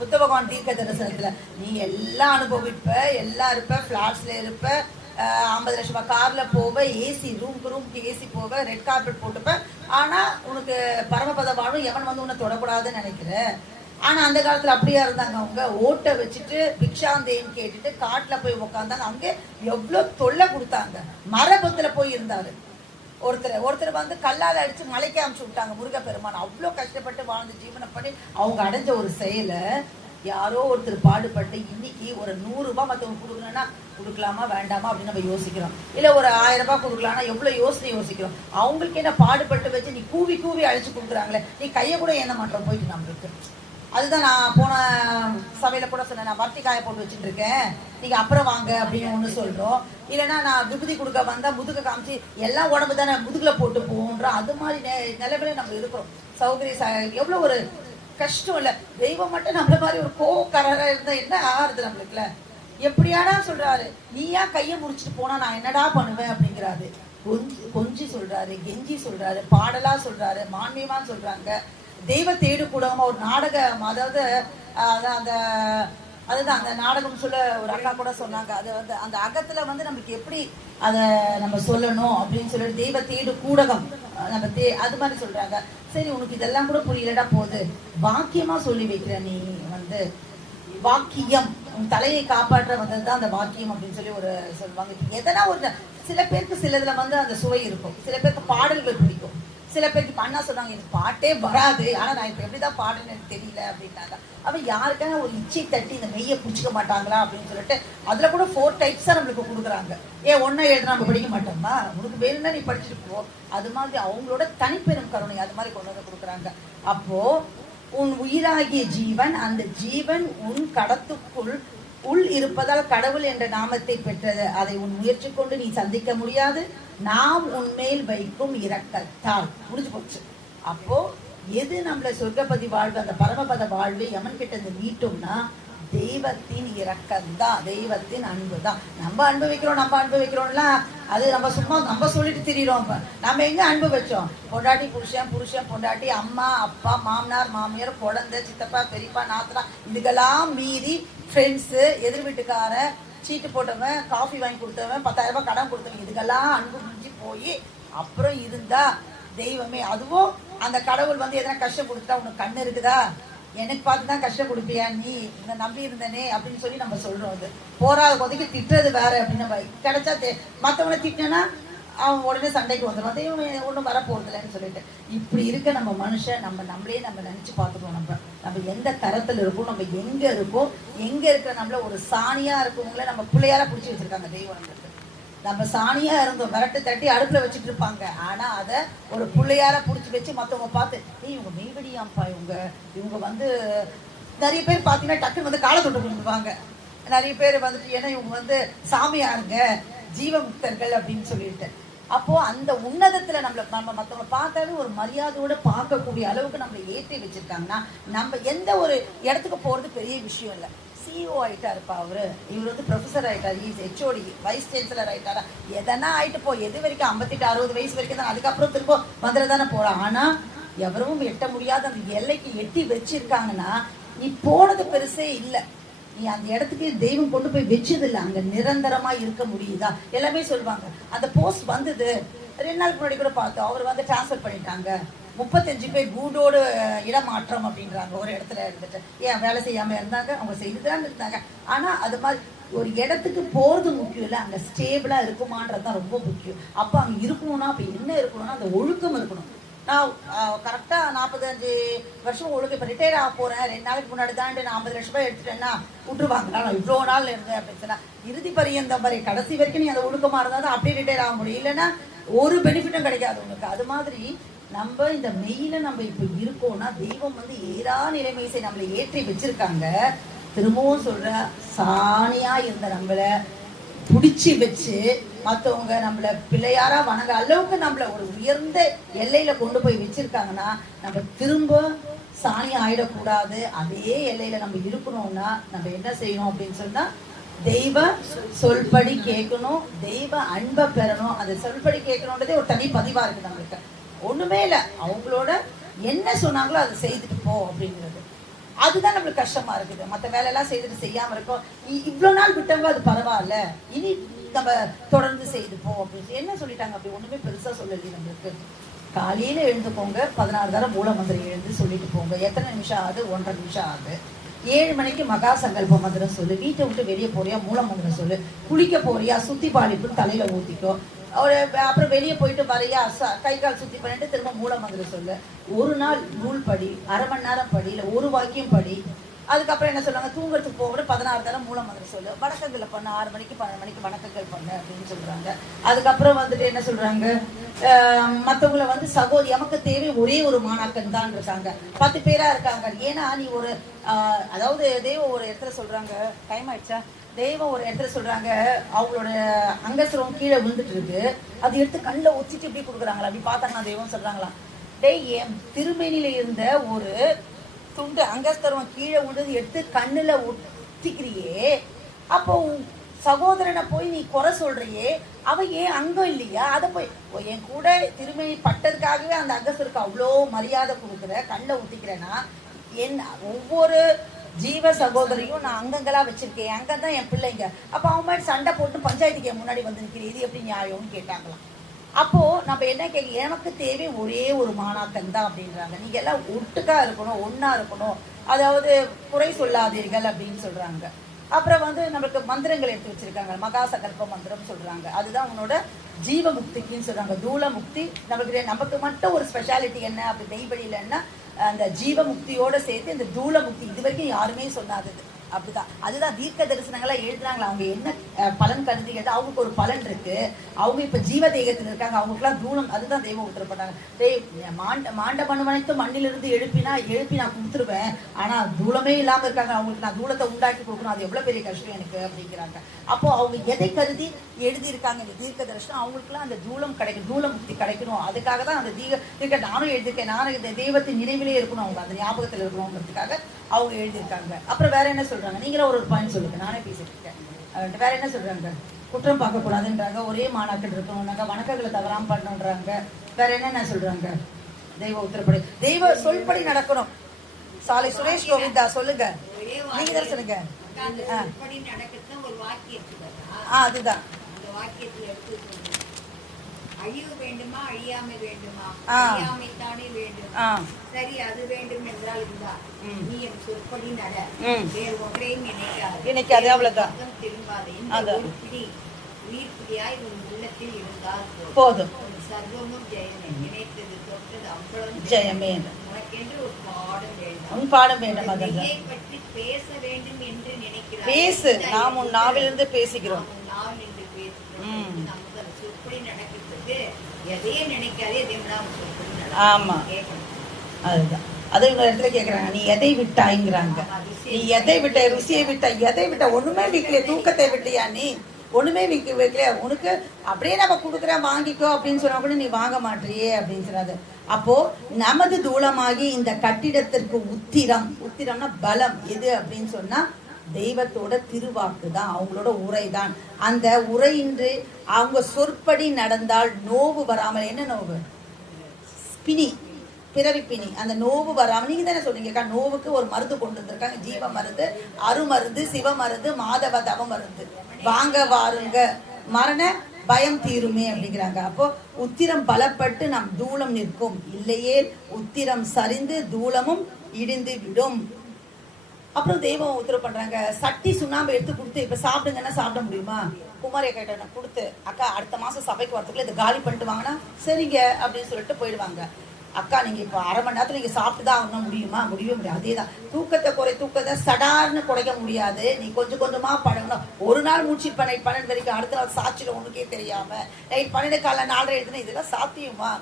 புத்த பகவான் தீர்க்க தரிசனத்துல நீ எல்லாம் அனுபவிப்ப, எல்லாம் இருப்ப, பிளாட்ஸ்ல இருப்ப, 50 லட்சம் ரூபாய் கார்ல போவ, ஏசி ரூம்க்கு ஏசி போவ, ரெட் கார்பெட் போட்டுப்ப. ஆனா உனக்கு பரமபத வாழும் எவன் வந்து உன்னை தொடக்கூடாதுன்னு நினைக்கிற. ஆனா அந்த காலத்துல அப்படியா இருந்தாங்க. அவங்க ஓட்டை வச்சுட்டு பிக்ஷாந்தேன்னு கேட்டுட்டு காட்டுல போய் உக்காந்தாங்க. அங்க எவ்வளவு தொல்லை கொடுத்தாங்க. மரபத்துல போய் இருந்தாரு ஒருத்தர் வந்து கல்லால அடிச்சு மலைக்கு அனுப்பிச்சு விட்டாங்க முருகப்பெருமான். அவ்வளவு கஷ்டப்பட்டு வாழ்ந்து ஜீவனை பண்ணி அவங்க அடைஞ்ச ஒரு செயலை யாரோ ஒருத்தர் பாடுபட்டு இன்னைக்கு ஒரு 100 ரூபாய் மற்றவங்க கொடுக்கணும்னா கொடுக்கலாமா வேண்டாமா அப்படின்னு நம்ம யோசிக்கிறோம். இல்ல ஒரு 1000 ரூபாய் கொடுக்கலாம்னா எவ்வளவு யோசிக்கிறோம். அவங்களுக்கு என்ன பாடுபட்டு வச்சு நீ கூவி கூவி அழைச்சு கொடுக்குறாங்களே, நீ கையை கூட ஏந்த மாட்டோம் போயிட்டு நம்மளுக்கு. அதுதான் நான் போன சபையில கூட சொன்னேன், நான் வர்த்தி காய போட்டு வச்சுட்டு இருக்கேன், நீங்க அப்புறம் வாங்க அப்படின்னு ஒண்ணு சொல்றோம். இல்லைன்னா நான் விபூதி கொடுக்க வந்தா முதுக காமிச்சு எல்லாம் உடம்பு தானே முதுகுல போட்டு போன்றோம். அது மாதிரி நிலைமையில நம்ம இருக்கிறோம். சௌகரிய எவ்வளவு ஒரு கஷ்டம் இல்ல. தெய்வம் மட்டும் நம்மள மாதிரி ஒரு கோவக்காரரா இருந்தா என்ன ஆறுது நம்மளுக்குல. எப்படியாடா சொல்றாரு, நீயா கையை முடிச்சுட்டு போனா நான் என்னடா பண்ணுவேன் அப்படிங்கிறாரு. கொஞ்சி சொல்றாரு, கெஞ்சி சொல்றாரு, பாடலா சொல்றாரு, மான்மியமா சொல்றாங்க. தெய்வ தேடு கூடமா ஒரு நாடகம், அதாவது அந்த அதுதான் அந்த நாடகம் சொல்ல ஒரு அக்கா கூட சொன்னாங்க. அது வந்து அந்த அகத்துல வந்து நமக்கு எப்படி அதை நம்ம சொல்லணும் அப்படின்னு சொல்லிட்டு தெய்வ தேடு கூடகம் நம்ம அது மாதிரி சொல்றாங்க. சரி, உனக்கு இதெல்லாம் கூட புரியலடா, போகுது வாக்கியமா சொல்லி வைக்கிற நீ வந்து வாக்கியம் உன் தலையை காப்பாற்ற வந்தது தான் அந்த வாக்கியம் அப்படின்னு சொல்லி ஒரு சொல்லுவாங்க. எதனா ஒரு சில பேருக்கு சிலதுல வந்து அந்த சுவை இருக்கும், சில பேருக்கு பாடல்கள் பிடிக்கும், சில பேருக்கு பண்ணா சொன்னாங்க எனக்கு பாட்டே வராது, ஆனா நான் இப்ப எப்படிதான் பாடுன்னு எனக்கு தெரியல அப்படின்னாங்க. அப்ப யாருக்காக ஒரு இச்சை தட்டி இந்த மெய்யை பிடிச்சிக்க மாட்டாங்களா அப்படின்னு சொல்லிட்டு அதுல கூட 4 டைப்ஸா நம்மளுக்கு கொடுக்குறாங்க. ஒன்னும் எழுத நம்ம படிக்க மாட்டோமா, உனக்கு வேணும்னா நீ படிச்சுட்டு போ. அது மாதிரி அவங்களோட தனிப்பெரும் கருணை அது மாதிரி கொண்டு வந்து கொடுக்குறாங்க. அப்போ உன் உயிராகிய ஜீவன், அந்த ஜீவன் உன் கடத்துக்குள் உள் இருப்பதால் கடவுள் என்ற நாமத்தை பெற்றது. அதை உன் முயற்சி கொண்டு நீ சந்திக்க முடியாது. நாம் உன்மேல் வைக்கும் இரக்கத்தால் முடிஞ்சு போச்சு. அப்போ எது நம்மள சொர்க்கபதி வாழ்வு, அந்த பரமபத வாழ்வு யமன் கிட்ட இருந்து மீட்டோம்னா தெய்வத்தின் இரக்கம் தான், தெய்வத்தின் அன்பு தான். நம்ம அனுபவிக்கிறோம்ல, அது நம்ம சும்மா நம்ம சொல்லிட்டு திரியிறோம். நம்ம எங்க அன்பு வச்சோம்? பொண்டாட்டி புருஷன் பொண்டாட்டி, அம்மா அப்பா, மாமனார் மாமியார், குழந்தை, சித்தப்பா பெரியப்பா, நாத்தனா, இதுக்கெல்லாம் மீறி ஃப்ரெண்ட்ஸு, எதிர் வீட்டுக்கார, சீட்டு போட்டவன், காஃபி வாங்கி கொடுத்தவன், 10,000 ரூபாய் கடன் கொடுத்தவன், இதுக்கெல்லாம் அன்பு முடிஞ்சு போய் அப்புறம் இருந்தா தெய்வமே. அதுவும் அந்த கடவுள் வந்து எதனா கஷ்டம் கொடுத்தா உனக்கு கண்ணு இருக்குதா, எனக்கு பார்த்து தான் கஷ்டம் கொடுப்பியா, நீ இந்த நம்பி இருந்தனே அப்படின்னு சொல்லி நம்ம சொல்றோம். அது போராத போதைக்கு திட்டுறது வேற அப்படின்னு நம்ம கிடைச்சா மற்றவங்களை திட்டினா அவன் உடனே சண்டைக்கு வந்துடும், தெய்வம் ஒன்றும் வரப்போறது இல்லைன்னு சொல்லிட்டு. இப்படி இருக்க நம்ம மனுஷன் நம்மளே நம்ம நினைச்சு பார்த்துக்கணும். நம்ம எந்த தரத்துல இருக்கோம், நம்ம எங்க இருக்கோம், எங்க இருக்கிற நம்மள ஒரு சாணியா இருக்கவங்கள நம்ம பிள்ளையார பிடிச்சி வச்சிருக்காங்க தெய்வம் நம்மளுக்கு. நம்ம சாணியா இருந்தோம், விரட்டு தட்டி அடுப்புல வச்சுட்டு இருப்பாங்க. ஆனா அதை ஒரு பிள்ளையார பிடிச்சி வச்சு மற்றவங்க பார்த்து இவங்க மெய்வடியாம்பா, இவங்க வந்து நிறைய பேர் பார்த்தீங்கன்னா டக்குன்னு வந்து காலை தொட்டு கொடுத்துருவாங்க. நிறைய பேர் வந்துட்டு ஏன்னா இவங்க வந்து சாமியாருங்க, ஜீவமுக்தர்கள் அப்படின்னு சொல்லிட்டு. அப்போ அந்த உன்னதத்துல நம்ம மற்றவங்க பார்த்தாலும் ஒரு மரியாதையோட பார்க்கக்கூடிய அளவுக்கு நம்மளை ஏற்றி வச்சிருக்காங்கன்னா நம்ம எந்த ஒரு இடத்துக்கு போறது பெரிய விஷயம் இல்லை. சிஇஓ ஆயிட்டாருப்பா அவரு, இவர் வந்து ப்ரொஃபஸர் ஆயிட்டாரு, ஹெச்ஓடி வைஸ் சான்சலர் ஆயிட்டாரா, எதனா ஆயிட்டு போ, எது வரைக்கும் 58-60 வயசு வரைக்கும் தான், அதுக்கப்புறம் திரும்ப வந்துட தானே போறான். ஆனா எவரும் எட்ட முடியாத அந்த எல்லைக்கு எட்டி வச்சிருக்காங்கன்னா நீ போனது பெருசே இல்லை, நீ அந்த இடத்துக்கு தெய்வம் கொண்டு போய் வச்சது இல்லை, அங்க நிரந்தரமா இருக்க முடியுதா. எல்லாமே சொல்லுவாங்க. அந்த போஸ்ட் வந்தது 2 நாளுக்கு முன்னாடி கூட பார்த்தோம், அவர் வந்து டிரான்ஸ்ஃபர் பண்ணிட்டாங்க, 35 பேர் கூடோடு இடமாற்றம் அப்படின்றாங்க. ஒரு இடத்துல இருந்துட்டு ஏன் வேலை செய்யாம இருந்தாங்க, அவங்க செய்துதான் இருந்தாங்க. ஆனா அது மாதிரி ஒரு இடத்துக்கு போறது முக்கியம் இல்லை, அங்க ஸ்டேபிளா இருக்குமான்றதுதான் ரொம்ப முக்கியம். அப்ப அங்க இருக்கணும்னா அப்ப என்ன இருக்கணும்னா அந்த ஒழுக்கம் இருக்கணும். நான் கரெக்டா 45 வருஷம் ஒழுக்கம், இப்ப ரிட்டையர் ஆக போறேன், 2 நாளைக்கு முன்னாடி தாண்டி நான் 50 லட்சம் ரூபாய் எடுத்துட்டேன்னா விட்டுருவாங்க. நான் இவ்வளவு நாள் இருந்தேன் அப்படின்னு சொன்னா இறுதி பரியந்தம் வரை கடைசி வரைக்கும் நீ அந்த ஒழுக்கமா இருந்தா தான் அப்படியே ரிட்டையர் ஆக முடியும், இல்லைன்னா ஒரு பெனிஃபிட்டும் கிடைக்காது உங்களுக்கு. அது மாதிரி நம்ம இந்த மெயில நம்ம இப்ப இருக்கோம்னா தெய்வம் வந்து ஏறா நிலைமையை நம்மளை ஏற்றி வச்சிருக்காங்க. திரும்பவும் சொல்ற, சாணியா இருந்த நம்மள பிடிச்சி வச்சு மற்றவங்க நம்மள பிள்ளையாரா வணங்க அளவுக்கு நம்மள ஒரு உயர்ந்த எல்லையில கொண்டு போய் வச்சிருக்காங்கன்னா நம்ம திரும்ப சாணி ஆயிடக்கூடாது. அதே எல்லையில நம்ம இருக்கணும்னா நம்ம என்ன செய்யணும் அப்படின்னு சொன்னா தெய்வ சொல்படி கேட்கணும், தெய்வ அன்பை பெறணும். அந்த சொல்படி கேட்கணுன்றதே ஒரு தனி பதிவா இருக்கு நம்மளுக்கு. ஒண்ணுமே இல்லை, அவங்களோட என்ன சொன்னாங்களோ அதை செய்துட்டு போ அப்படிங்கிறது. அதுதான் நம்மளுக்கு கஷ்டமா இருக்குது. மற்ற வேலையெல்லாம் செய்துட்டு செய்யாம இருக்கோம், இவ்வளவு நாள் விட்டவங்க அது பரவாயில்ல, இனி நம்ம தொடர்ந்து செய்து போ அப்படின்னு என்ன சொல்லிட்டாங்க. அப்படி ஒண்ணுமே பெருசா சொல்லலையே நம்மளுக்கு. காலையில எழுந்துக்கோங்க, 16 தடவை மூல மந்திரம் எழுந்து சொல்லிட்டு போங்க. எத்தனை நிமிஷம் ஆகுது? 1.5 நிமிஷம் ஆகுது. 7 மணிக்கு மகா சங்கல்ப மந்திரம் சொல்லு. வீட்டை விட்டு வெளியே போறியா மூல மந்திரம் சொல்லு. குளிக்க போறியா சுத்தி பாலிப்புன்னு தலையில ஊத்திக்கோ. அப்புறம் வெளியே போயிட்டு வரையா கை கால் சுத்தி பண்ணிட்டு திரும்ப மூல மந்திரம் சொல்லு. ஒரு நாள் நூல் படி, 1/2 மணி நேரம் படி, இல்லை ஒரு வாக்கியம் படி. அதுக்கப்புறம் என்ன சொல்றாங்க, தூங்குறதுக்கு போக 16 தடவை மூல மந்திரம் சொல்லு. வணக்கங்களை பண்ணு, 6 மணிக்கு 12 மணிக்கு வணக்கங்கள் பண்ணு அப்படின்னு சொல்றாங்க. அதுக்கப்புறம் வந்துட்டு என்ன சொல்றாங்க, மற்றவங்களை வந்து சகோதரி நமக்கு தேவை ஒரே ஒரு மாணாக்கன் தான் இருக்காங்க, 10 பேரா இருக்காங்க. ஏன்னா நீ ஒரு அதாவது தெய்வம் ஒரு இடத்துல சொல்றாங்க, டைம் ஆயிடுச்சா, தெய்வம் ஒரு இடத்துல சொல்றாங்க அவங்களோட அங்கஸ்திரம் கீழே விழுந்துட்டு இருக்கு, அது எடுத்து கண்ணில் ஒத்திட்டு எப்படி கொடுக்குறாங்களா, அப்படி பார்த்தாங்கன்னா தெய்வம் சொல்றாங்களா, டேய் என் திருமேனில இருந்த ஒரு துண்டு அங்கஸ்தரம் கீழே விழுந்து எடுத்து கண்ணுல ஒத்திக்கிறியே, அப்போ சகோதரனை போய் நீ குறை சொல்றியே, அவ ஏன் அங்கம் இல்லையா, அதை போய் என் கூட திருமணி பட்டதுக்காகவே அந்த அங்கஸ்தருக்கு அவ்வளோ மரியாதை கொடுக்குற, கண்ணில் ஊத்திக்கிறேன்னா ஒவ்வொரு ஜீவ சகோதரியும் நான் அங்கங்களா வச்சிருக்கேன், அங்க தான் என் பிள்ளைங்க. அப்ப அவங்க மாதிரி சண்டை போட்டு பஞ்சாயத்துக்கு என் முன்னாடி வந்து நிற்கிறேன், இது எப்படி நியாயம்னு கேட்டாங்களாம். அப்போ நம்ம என்ன கேட்க, எனக்கு தேவை ஒரே ஒரு மாணாக்கன் தான் அப்படின்றாங்க. நீங்க எல்லாம் ஒட்டுக்கா இருக்கணும், ஒன்னா இருக்கணும், அதாவது குறை சொல்லாதீர்கள் அப்படின்னு சொல்றாங்க. அப்புறம் வந்து நம்மளுக்கு மந்திரங்கள் எடுத்து வச்சிருக்காங்க, மகாசகல்ப மந்திரம் சொல்றாங்க. அதுதான் உன்னோட ஜீவ முக்திக்குன்னு சொல்றாங்க. தூள முக்தி நமக்கு மட்டும் ஒரு ஸ்பெஷாலிட்டி என்ன அப்படி நெய்வழியில் என்ன, அந்த ஜீவ முக்தியோட சேர்த்து இந்த தூள முக்தி இது வரைக்கும் யாருமே சொல்லாதது. அப்படிதான், அதுதான் தீர்க்க தரிசனங்கள்லாம் எழுதுறாங்களா. அவங்க என்ன பலன் கருதி கேட்டால் அவங்களுக்கு ஒரு பலன் இருக்கு. அவங்க இப்ப ஜீவ தேகத்தில் இருக்காங்க, அவங்களுக்குலாம் தூளம், அதுதான் தெய்வம் உத்தரப்பட்டாங்க. மாண்ட மண்ணுமனைத்து மண்ணிலிருந்து எழுப்பி நான் கொடுத்துருவேன், ஆனா தூளமே இல்லாம இருக்காங்க, அவங்களுக்கு நான் தூளத்தை உண்டாக்கி கொடுக்கணும், அது எவ்வளவு பெரிய கஷ்டம் எனக்கு அப்படிங்கிறாங்க. அப்போ அவங்க எதை கருதி எழுதியிருக்காங்க இந்த தீர்க்க தரிசனம், அவங்களுக்குலாம் அந்த தூளம் கிடைக்கும், தூள முக்தி கிடைக்கணும். அதுக்காக தான் அந்த தீர்க்க நானும் எழுதியிருக்கேன், நானும் இந்த தெய்வத்தின் நினைவிலே இருக்கணும், அவங்க அந்த ஞாபகத்தில் இருக்கணுங்கிறதுக்காக அவங்க எழுதியிருக்காங்க. அப்புறம் வேற என்ன சொல்றாங்க, நீங்களும் ஒரு பாயிண்ட் சொல்லுங்க, நானே பேசிட்டு இருக்கேன். வேற என்ன சொல்றாங்க, குற்றம் பார்க்க கூடாதுன்றாங்க, ஒரே மாணாக்கள் இருக்கணும்னாங்க, வணக்கங்களை தவறாம பண்ணணுன்றாங்க. வேற என்னென்ன சொல்றாங்க, தெய்வ உத்தரப்படி தெய்வ சொல்படி நடக்கணும். சாலை சுரேஷ் கோவிந்தா சொல்லுங்க, நீங்க தான் சொல்லுங்க. அதுதான் அழிவு வேண்டுமா அழியாமை வேண்டுமா, அழியாமை தானே வேண்டும், சரி அது வேண்டும் என்றால் இருந்தால் நீ என் சொற்படி நட, வேறு ஒன்றையும் நினைக்காது, அவ்வளவுதான். திரும்பாதே, உயிர்ப்பிடியாய் உன் உள்ளத்தில் இருந்தால் போதும், சர்வமும் ஜெயமே, நினைத்தது தொட்டது அவ்வளவு ஜெயமே. உனக்கென்று ஒரு பாடம் வேண்டும், பாடம் வேண்டும், அதை பற்றி பேச வேண்டும் என்று நினைக்கிறார். பேசு, நாம் உன் நாவிலிருந்து பேசுகிறோம், நாவில் என்று பேசுகிறோம். நமக்கு அது சொற்படி நடக்கிறது, எதையும் நினைக்காதே, ஆமா அதுதான். அதை இன்னொரு இடத்துல கேக்குறாங்க, நீ எதை விட்டாய்ங்கிறாங்க. நீ எதை விட்ட, ருசியை விட்ட, எதை விட்ட, ஒண்ணுமே விக்கலையே, தூக்கத்தை விட்டியா, நீ ஒண்ணுமே வைக்கலையா, உனக்கு அப்படியே நம்ம கொடுக்குறேன் வாங்கிக்கோ அப்படின்னு சொன்னா கூட நீ வாங்க மாட்டியே அப்படின்னு சொன்னாது. அப்போ நமது தூளமாகி இந்த கட்டிடத்திற்கு உத்திரம்னா பலம் எது அப்படின்னு சொன்னா தெய்வத்தோட திருவாக்கு தான், அவங்களோட உரை தான். அந்த உரையின்றி அவங்க சொற்படி நடந்தால் நோவு வராமல், என்ன நோவு, பிணி, பிறவி பிணி, அந்த நோவு வராமல். நீங்க தானே சொல்றீங்க, நோவுக்கு ஒரு மருந்து கொண்டு வந்திருக்காங்க, ஜீவ மருந்து, அருமருந்து, சிவ மருந்து, மாதவ தவ மருந்து, வாங்க வாருங்க, மரண பயம் தீருமே அப்படிங்கிறாங்க. அப்போ உத்திரம் பலப்பட்டு நம் தூளம் நிற்கும், இல்லையே உத்திரம் சரிந்து தூளமும் இடிந்து விடும். அப்புறம் தெய்வம் உத்தரவு பண்றாங்க, சட்டி சுண்ணாம்பு எடுத்து கொடுத்து இப்ப சாப்பிடுங்கன்னா சாப்பிட முடியுமா. குமாரியை கேட்ட கொடுத்து, அக்கா அடுத்த மாசம் சபைக்கு வரத்துக்குள்ள இதை காலி பண்ணிட்டு வாங்கன்னா சரிங்க அப்படின்னு சொல்லிட்டு போயிடுவாங்க. அக்கா நீங்க இப்ப அரை மணி நேரத்துல நீங்க சாப்பிட்டுதான் ஆகணும், முடியுமா, முடியவே முடியாது. அதேதான், தூக்கத்தை சடார்னு குறைக்க முடியாது, நீ கொஞ்சம் கொஞ்சமா பழகணும். ஒரு நாள் மூச்சு நைட் 12 வரைக்கும், அடுத்த நாள் சாட்சியில உனக்கே தெரியாம நைட் 12 காலைல 4:30 எழுதுனா இதெல்லாம் சாத்தியமா.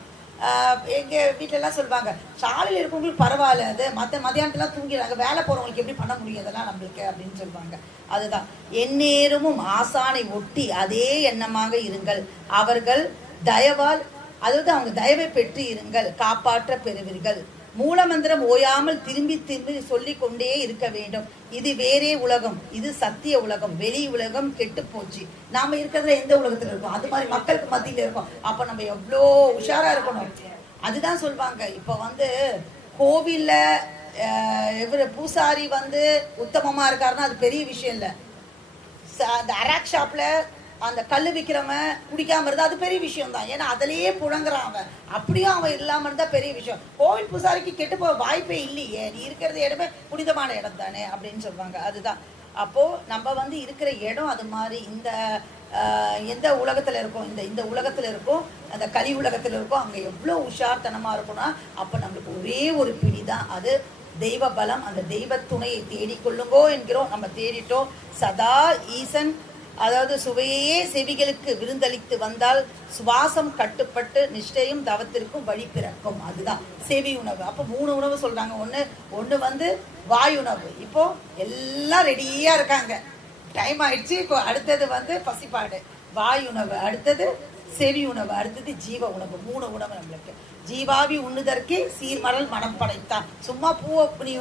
எங்க வீட்டுல எல்லாம் சொல்லுவாங்க, சாலையில் இருக்கவங்களுக்கு பரவாயில்ல, அது மத்தியானத்துலாம் தூங்கிடுறாங்க, வேலை போறவங்களுக்கு எப்படி பண்ண முடியும் அதெல்லாம் நம்மளுக்கு அப்படின்னு சொல்லுவாங்க. அதுதான், எந்நேரமும் ஆசானை ஒட்டி அதே எண்ணமாக இருங்கள், அவர்கள் தயவால், அதாவது அவங்க தயவை பெற்று இருங்கள், காப்பாற்ற பெறுவீர்கள். மூலமந்திரம் ஓயாமல் திரும்பி திரும்பி சொல்லிக் கொண்டே இருக்க வேண்டும். இது வேறே உலகம், இது சத்திய உலகம், வெளி உலகம் கெட்டு போச்சு. நாம இருக்கிறதுல எந்த உலகத்துல இருக்கோம், அது மாதிரி மக்களுக்கு மத்தியில இருக்கோம். அப்ப நம்ம எவ்வளோ உஷாரா இருக்கணும். அதுதான் சொல்லுவாங்க, இப்ப வந்து கோவில்ல இவரு பூசாரி வந்து உத்தமமா இருக்காருன்னா அது பெரிய விஷயம் இல்லை. அந்த அராக் ஷாப்ல அந்த கல்லு விற்கிறவன் குடிக்காம இருந்தா அது பெரிய விஷயம் தான், ஏன்னா அதுலயே புழங்குறான் அவன். அப்படியும் அவன் இல்லாம இருந்தா பெரிய விஷயம். கோவில் பூசாரிக்கு கெட்டு போக வாய்ப்பே இல்லையே, நீ இருக்கிறது இடமே புனிதமான இடம் தானே அப்படின்னு சொல்லுவாங்க. அதுதான், அப்போ நம்ம வந்து இருக்கிற இடம் அது மாதிரி. இந்த எந்த உலகத்துல இருக்கோம், இந்த உலகத்துல இருக்கோம், அந்த கலி உலகத்துல இருக்கோம், அங்க எவ்வளவு உஷார்த்தனமா இருக்கும்னா அப்ப நம்மளுக்கு ஒரே ஒரு பிடிதான், அது தெய்வ பலம். அந்த தெய்வ துணையை தேடிக்கொள்ளுங்கோ என்கிறோம். நம்ம தேடிட்டோம். சதா ஈசன், அதாவது சுவையே செவிகளுக்கு விருந்தளித்து வந்தால் சுவாசம் கட்டுப்பட்டு நிஷ்டையும் தவத்திற்கும் வழி பிறக்கும். அதுதான் செவி உணவு. அப்போ 3 உணவு சொல்றாங்க. ஒன்று வந்து வாய் உணவு. இப்போ எல்லாம் ரெடியா இருக்காங்க, டைம் ஆயிடுச்சு. இப்போ அடுத்தது வந்து பசிப்பாடு, வாய் உணவு, அடுத்தது செவி உணவு, அடுத்தது ஜீவ உணவு. 3 உணவு நம்மளுக்கு. ஜீவாவி உண்ணுதற்கே சீர்மரல் மனம் படைத்தான். சும்மா பூவை நீ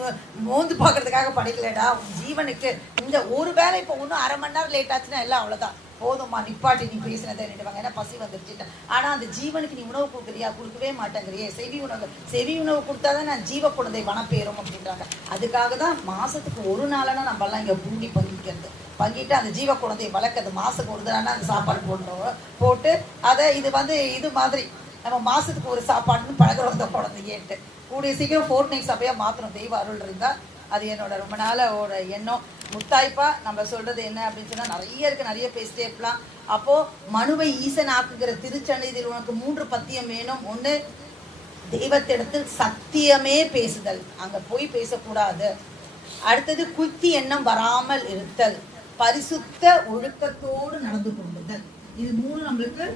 மோந்து பார்க்கறதுக்காக படைக்கலடா, ஜீவனுக்கு இந்த ஒரு வேலை. இப்போ இன்னும் அரை மணி நேரம் லேட் ஆச்சுன்னா எல்லாம் அவ்வளோதான். போதும்மா நிப்பாட்டி நீ பேசினதை நினைவாங்க, ஏன்னா பசி வந்துருச்சு. ஆனால் அந்த ஜீவனுக்கு நீ உணவு கொடுக்குறியா? கொடுக்கவே மாட்டேங்கிறியே. செவி உணவு கொடுத்தாதான் நான் ஜீவ குழந்தை வனப்பேறும் அப்படின்றாங்க. அதுக்காக தான் மாதத்துக்கு ஒரு நாளானா நம்மளாம் இங்கே பூண்டி பங்கிட்டு அந்த ஜீவ குழந்தையை வளர்க்கறது. மாதத்துக்கு ஒரு தடவை அந்த சாப்பாடு போட்டு அதை இது மாதிரி நம்ம மாதத்துக்கு ஒரு சாப்பாடுன்னு பழகிறோம் அந்த குழந்தையேட்டு. கூடிய சீக்கிரம் ஃபோர்ட்நைட் சபையாக மாற்றணும். தெய்வ அருள் இருந்தால் அது என்னோட ரொம்ப நாளோட எண்ணம். முத்தாய்ப்பா நம்ம சொல்றது என்ன அப்படின்னு சொன்னா நிறைய இருக்கு, நிறைய பேசிட்டே இருக்கலாம். அப்போ மனுவை ஈசன் ஆக்குகிற திருச்சந்நிதியில் உனக்கு 3 பத்தியம் வேணும். ஒண்ணு, தெய்வத்திடத்தில் சத்தியமே பேசுதல், அங்க போய் பேசக்கூடாது. அடுத்தது, குத்தி எண்ணம் வராமல் இருத்தல், பரிசுத்த ஒழுக்கத்தோடு நடந்து கொள்ளுதல். இது 3 நம்மளுக்கு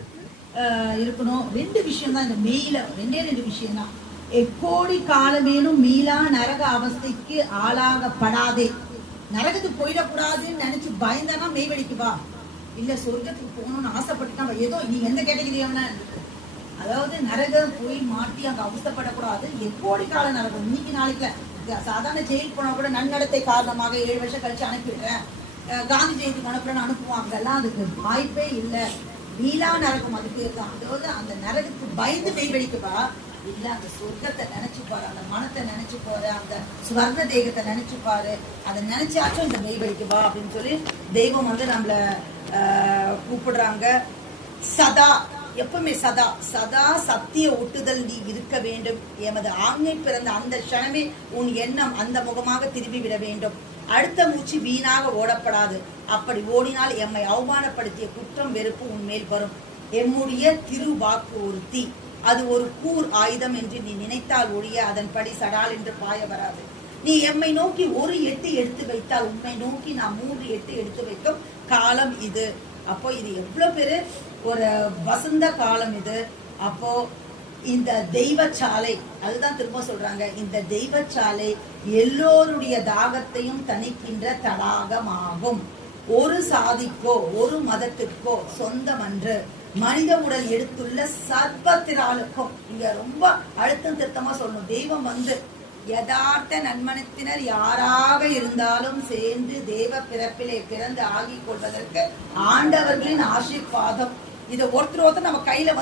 இருக்கணும். 2 விஷயம் தான் இந்த மெயில, 2 விஷயம் தான். எக்கோடி காலமேனும் மீளா நரக அவஸ்தைக்கு ஆளாகப்படாதே. நரகத்துக்கு போயிடக்கூடாதுன்னு நினைச்சு பயந்தானா மெய்வெடிக்கு வா. இல்ல சொர்க்கத்துக்கு போகணும்னு ஆசைப்பட்டுட்டா ஏதோ நீ எந்த கேட்டகிரியாவனா இருக்கு. அதாவது நரகம் போய் மாட்டி அங்க அவஸ்தைப்படக்கூடாது. எக்கோடி கால நரகம், இன்னைக்கு நாளைக்கு சாதாரண ஜெயில் போனா கூட நன்னடத்தை காரணமாக 7 வருஷம் கழிச்சு அனுப்பிடுறேன், காந்தி ஜெயந்திக்கு அனுப்புறேன்னு அனுப்புவாங்க. எல்லாம் அதுக்கு வாய்ப்பே இல்லை. மீளா நரகம் அதுக்கு தான். அதாவது அந்த நரகத்துக்கு பயந்து மெய்வெடிக்குவா. இல்ல அந்த சொர்க்கத்தை நினைச்சு பாரு, அந்த மனத்தை நினைச்சு பாரு, அந்த சுவர்ண தேகத்தை நினைச்சு பாரு. அதை நினைச்சாச்சும் இந்த மெய்வழிக்கு வா அப்படின்னு சொல்லி தெய்வம் நம்மள கூப்பிடுறாங்க. சதா, எப்பவுமே சதா சதா சத்திய ஒட்டுதல் நீ இருக்க வேண்டும். எமது ஆண்மை பிறந்த அந்த க்ஷணமே உன் எண்ணம் அந்த முகமாக திரும்பி விட வேண்டும். அடுத்த மூச்சு வீணாக ஓடப்படாது. அப்படி ஓடினால் எம்மை அவமானப்படுத்திய குற்றம் வெறுப்பு உன்மேல் வரும். எம்முடைய திருவாக்கு ஒரு தீ, அது ஒரு கூர் ஆயுதம் என்று நீ நினைத்தால் ஒழிய அதன்படி சடால் என்று பாய வராது. நீ எம்மை நோக்கி 1 எட்டு எடுத்து வைத்தால் உண்மை நோக்கி நான் 3 எட்டு எடுத்து வைக்கும் காலம் இது. அப்போ இது எவ்வளவு பேரு ஒரு வசந்த காலம் இது. அப்போ இந்த தெய்வச்சாலை, அதுதான் திரும்ப சொல்றாங்க, இந்த தெய்வச்சாலை எல்லோருடைய தாகத்தையும் தணிக்கின்ற தடாகமாகும். ஒரு சாதிக்கோ ஒரு மதத்திற்கோ சொந்தமன்று. மனித உடல் எடுத்துள்ள சர்வத்திராளுக்கும், இங்க ரொம்ப அழுத்தம் திருத்தமா சொல்லணும். தெய்வம் யதார்த்த நன்மனத்தினர் யாராக இருந்தாலும் சேர்ந்து தேவ பிறப்பிலே பிறந்து ஆகி கொள்வதற்கு ஆண்டவர்களின் ஆசீர்வாதம். இதை ஒருத்தர் நம்ம கையில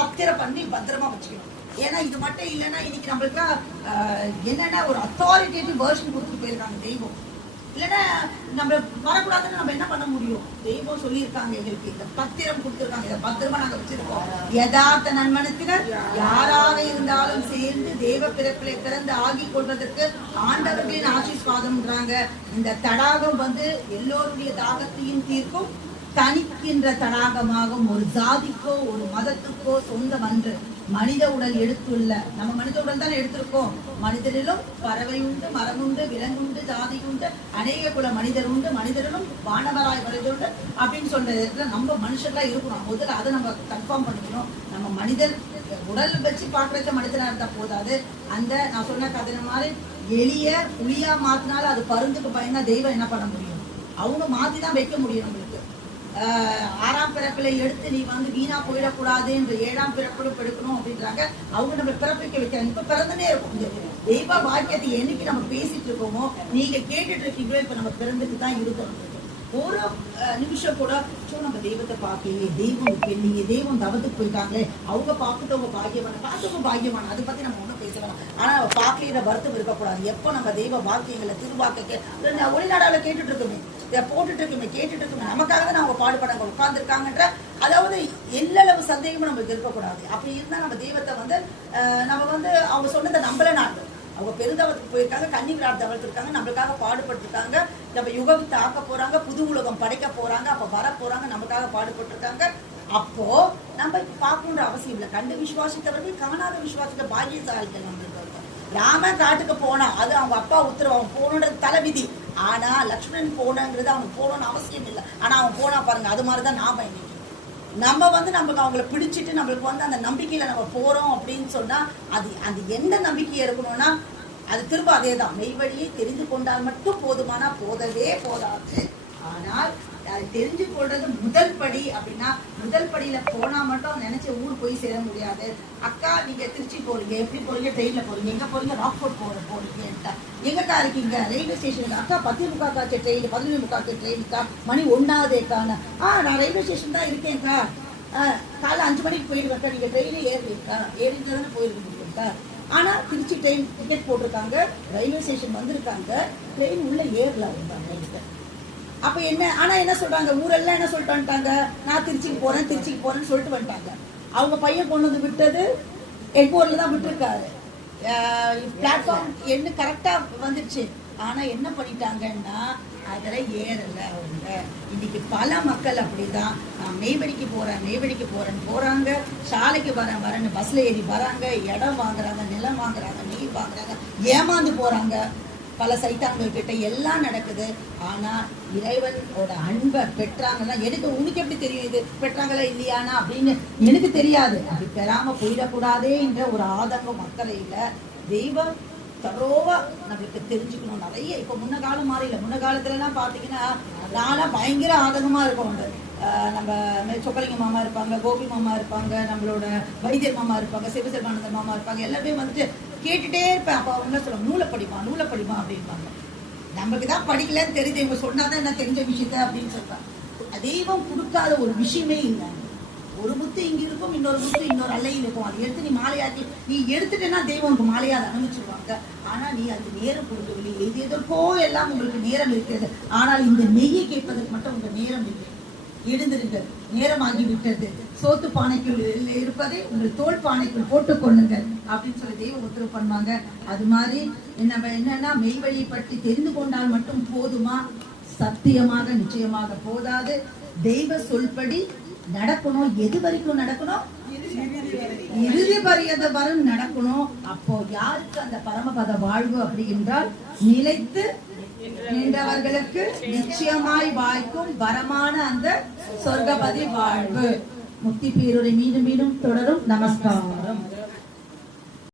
பத்திரம் பண்ணி பத்திரமா வச்சுக்கணும். ஏன்னா இது மட்டும் இல்லைன்னா இன்னைக்கு நம்மளுக்கு என்னன்னா ஒரு அத்தாரிட்டேட்டிவ் வேர்ஷன் கொடுத்துட்டு போயிருக்காங்க தெய்வம். இல்லைன்னா நம்ம வரக்கூடாதுன்னு நம்ம என்ன பண்ண முடியும்? தெய்வம் சொல்லியிருக்காங்க, எங்களுக்கு இந்த பத்திரம் கொடுத்துருக்காங்க, இதை பத்திரமா நாங்க வச்சிருக்கோம். யதார்த்த நன்மனத்தினர் யாராக இருந்தாலும் சேர்ந்து தேவ பிறப்பிலே பிறந்து ஆகி கொள்வதற்கு ஆண்டவர்களின் ஆசீர்வாதம்ன்றாங்க. இந்த தடாகம் எல்லோருடைய தாகத்தையும் தீர்க்கும், தணிக்கின்ற தடாகமாகும். ஒரு ஜாதிக்கோ ஒரு மதத்துக்கோ சொந்தம் அன்று. மனித உடல் எடுத்துள்ள, நம்ம மனித உடல் தானே எடுத்திருக்கோம். மனிதரிலும் பறவை உண்டு, மரம் உண்டு, விலங்குண்டு, ஜாதி உண்டு, அநேக குல மனிதர் உண்டு, மனிதரிலும் வானவராய் வருதுண்டு அப்படின்னு சொல்ற நம்ம மனுஷர்களா இருக்கணும். முதல்ல அதை நம்ம கன்ஃபார்ம் பண்ணிக்கணும். நம்ம மனிதர் உடல் வச்சு பாக்குறத மனிதனா இருந்தா போதாது. அந்த நான் சொன்ன கதை மாதிரி எளிய புளியா மாத்தினாலும் அது பருந்துக்கு பயனா தெய்வம் என்ன பண்ண முடியும்? அவங்க மாத்திதான் வைக்க முடியும். நம்மளுக்கு 6ஆம் பிறப்பில எடுத்து நீ வீணா போயிடக்கூடாது என்று 7ஆம் பிறப்பிலும் எடுக்கணும் அப்படின்றாங்க. அவங்க நம்ம பிறப்பிக்க வைக்கிறாங்க. இப்ப பிறந்துனே இருக்கும். தெய்வ வாக்கியத்தை என்னைக்கு நம்ம பேசிட்டு இருக்கோமோ, நீங்க கேட்டுட்டு இருக்கீங்களோ, இப்ப நம்ம பிறந்துட்டு தான் இருக்கோம். ஒரு நிமிஷம் கூட நம்ம தெய்வத்தை பார்க்கலையே, தெய்வம் பெண்ணியே, தெய்வம் தவத்துக்கு போயிருக்காங்களே, அவங்க பார்த்துட்டவங்க பாக்கியமான, பார்த்தவங்க பாக்கியமான, அதை பத்தி நம்ம ஒன்றும் பேசலாம். ஆனா பார்க்கல வருத்தம் இருக்கக்கூடாது. எப்போ நம்ம தெய்வ வாக்கியங்களை திருவாக்க ஒளிநாடாவில் கேட்டுட்டு இருக்கோமே, போட்டுட்டு இருக்குமே, கேட்டுட்டு இருக்குமே, நமக்காக தான் அவங்க பாடுபடாங்க உட்கார்ந்துருக்காங்கன்ற அதாவது எல்லளவு சந்தேகமும் நம்மளுக்கு இருக்கக்கூடாது. அப்படி இருந்தா நம்ம தெய்வத்தை நம்ம அவங்க சொன்னதை நம்பல. நாடு அவங்க பெருந்தவத்துக்கு போயிருக்காங்க, கன்னி விராட் தவழ்த்திருக்காங்க, நம்மளுக்காக பாடுபட்டிருக்காங்க, நம்ம யுகத்தை ஆக்க போறாங்க, புது உலகம் படைக்க போறாங்க, அப்ப வர போறாங்க, நமக்காக பாடுபட்டிருக்காங்க. அப்போ நம்ம பார்க்கணுன்ற அவசியம் இல்லை. கண்டு விசுவாசித்தவர்கள் காணாத விசுவாசித்த பாக்கியசாலிகள் நம்மளுக்கு. ராமன் காட்டுக்கு போனா அது அவங்க அப்பா உத்தரவு, அவன் போகணுன்றது தலைவிதி. ஆனா லக்ஷ்மணன் போனங்கிறது அவனுக்கு போகணும்னு அவசியம் இல்லை. ஆனா அவன் போனா பாருங்க, அது மாதிரிதான் நாம இன்னைக்கு நம்ம நமக்கு அவங்கள பிடிச்சிட்டு நம்மளுக்கு அந்த நம்பிக்கையில நம்ம போறோம் அப்படின்னு சொன்னா அது என்ன நம்பிக்கை இருக்கணும்னா அது திரும்ப அதே தான். மெய்வழியை தெரிந்து கொண்டால் மட்டும் போதுமானா போதவே போதாது. ஆனால் அதை தெரிஞ்சு கொள்றது முதல் படி. அப்படின்னா முதல் படியில போனா மட்டும் நினைச்ச ஊர் போய் சேர முடியாது. அக்கா நீங்க திருச்சி போறீங்க, எப்படி போறீங்க? ட்ரெயின்ல போறீங்க. எங்க போறீங்க? ராக்ஃபோர்ட் போறீங்க. எங்கக்கா இருக்கீங்க? Railway station. அக்கா 10:45 ட்ரெயின், 11:45 ட்ரெயினுக்கா, மணி 1 நான் ரயில்வே ஸ்டேஷன் தான் இருக்கேன்க்கா. காலைல 5 மணிக்கு போயிடுவேன்க்கா. நீங்க ட்ரெயினே ஏறிட்டு தானே போயிருக்க முடியும்க்கா. ஆனா திருச்சி ட்ரெயின் டிக்கெட் போட்டிருக்காங்க, ரயில்வே ஸ்டேஷன் வந்திருக்காங்க, ட்ரெயின் உள்ள ஏறல அவங்க. அப்ப என்ன? ஆனா என்ன சொல்றாங்க, ஊரெல்லாம் என்ன சொல்லிட்டு வந்துட்டாங்க, நான் திருச்சிக்கு போறேன்னு சொல்லிட்டு வந்துட்டாங்க. அவங்க பையன் கொண்டு வந்து விட்டது எக்மோர்ல தான் விட்டுருக்காரு. பிளாட்ஃபார்ம் என்ன கரெக்டா வந்துருச்சு. ஆனா என்ன பண்ணிட்டாங்கன்னா அதுல ஏறல அவங்க. இன்னைக்கு பல மக்கள் அப்படிதான், நான் மேவடிக்கு போறேன்னு போறாங்க, சாலைக்கு வரேன்னு பஸ்ல ஏறி வராங்க, இடம் வாங்குறாங்க, நிலம் வாங்குறாங்க, நீர் வாங்குறாங்க, ஏமாந்து போறாங்க. பல சைத்தான்கள் கிட்ட எல்லாம் நடக்குது. ஆனா இறைவனோட அன்பை பெற்றாங்கன்னா, எனக்கு உனக்கு எப்படி தெரியும் இது பெற்றாங்களா இல்லையானா அப்படின்னு எனக்கு தெரியாது. அப்படி பெறாம போயிடக்கூடாதே என்ற ஒரு ஆதங்கம் மக்களை இல்ல. தெய்வம் தரோவா நம்மளுக்கு தெரிஞ்சுக்கணும். நிறைய இப்ப முன்ன காலம் மாறி இல்லை. முன்ன காலத்துல எல்லாம் பாத்தீங்கன்னா நான்லாம் பயங்கர ஆதங்கமா இருக்கும். நம்ம சொக்கலிங்க மாமா இருப்பாங்க, கோபி மாமா இருப்பாங்க, நம்மளோட வைத்தியர் மாமா இருப்பாங்க, சிவசர்வானந்தர் மாமா இருப்பாங்க. எல்லாருமே வந்துட்டு கேட்டுட்டே இருப்பேன். அப்ப அவங்க சொல்லுவாங்க, நூலை படிமா அப்படின்பாங்க. நமக்கு தான் படிக்கலன்னு தெரியுது, இவங்க சொன்னாதான் என்ன தெரிஞ்ச விஷயத்த அப்படின்னு சொல்றாங்க. தெய்வம் கொடுக்காத ஒரு விஷயமே இல்லை. ஒரு முத்து இங்க இருக்கும், இன்னொரு முத்து இன்னொரு அல்லையில் இருக்கும். அதை எடுத்து நீ மாலையாக்கி நீ எடுத்துட்டேன்னா தெய்வம் உனக்கு மாலையா அதை அனுப்பிச்சிருவாங்க. ஆனா நீ அதுக்கு நேரம் கொடுக்கவில்லை. எது எதற்கோ எல்லாம் உங்களுக்கு நேரம் இருக்கிறது. ஆனால் இந்த நெய்யை கேட்பதற்கு மட்டும் உங்க நேரம் இல்லை. எழுந்திருங்கள், நேரமாகி விட்டது. சோத்து பானைக்குள் இருப்பதை உங்கள் தோல் பானைக்குள் போட்டுக் கொள்ளுங்கள் அப்படின்னு சொல்லி தெய்வம் உத்தரவு பண்ணுவாங்க. அது மாதிரி நம்ம என்னன்னா மெய்வழி பற்றி தெரிந்து கொண்டால் மட்டும் போதுமா? சத்தியமாக நிச்சயமாக போதாது. தெய்வ சொல்படி நடக்கணும். எது வரைக்கும் நடக்கணும்? இறுதி பரியந்த வரும் நடக்கணும். அப்போ யாருக்கு அந்த பரமபத வாழ்வு அப்படி என்றால் நிலைத்து நின்றவர்களுக்கு நிச்சயமாய் வாய்க்கும் வரமான அந்த சொர்க்கபதி வாழ்வு. முக்தி பேருரை மீண்டும் மீண்டும் தொடரும். நமஸ்காரம்.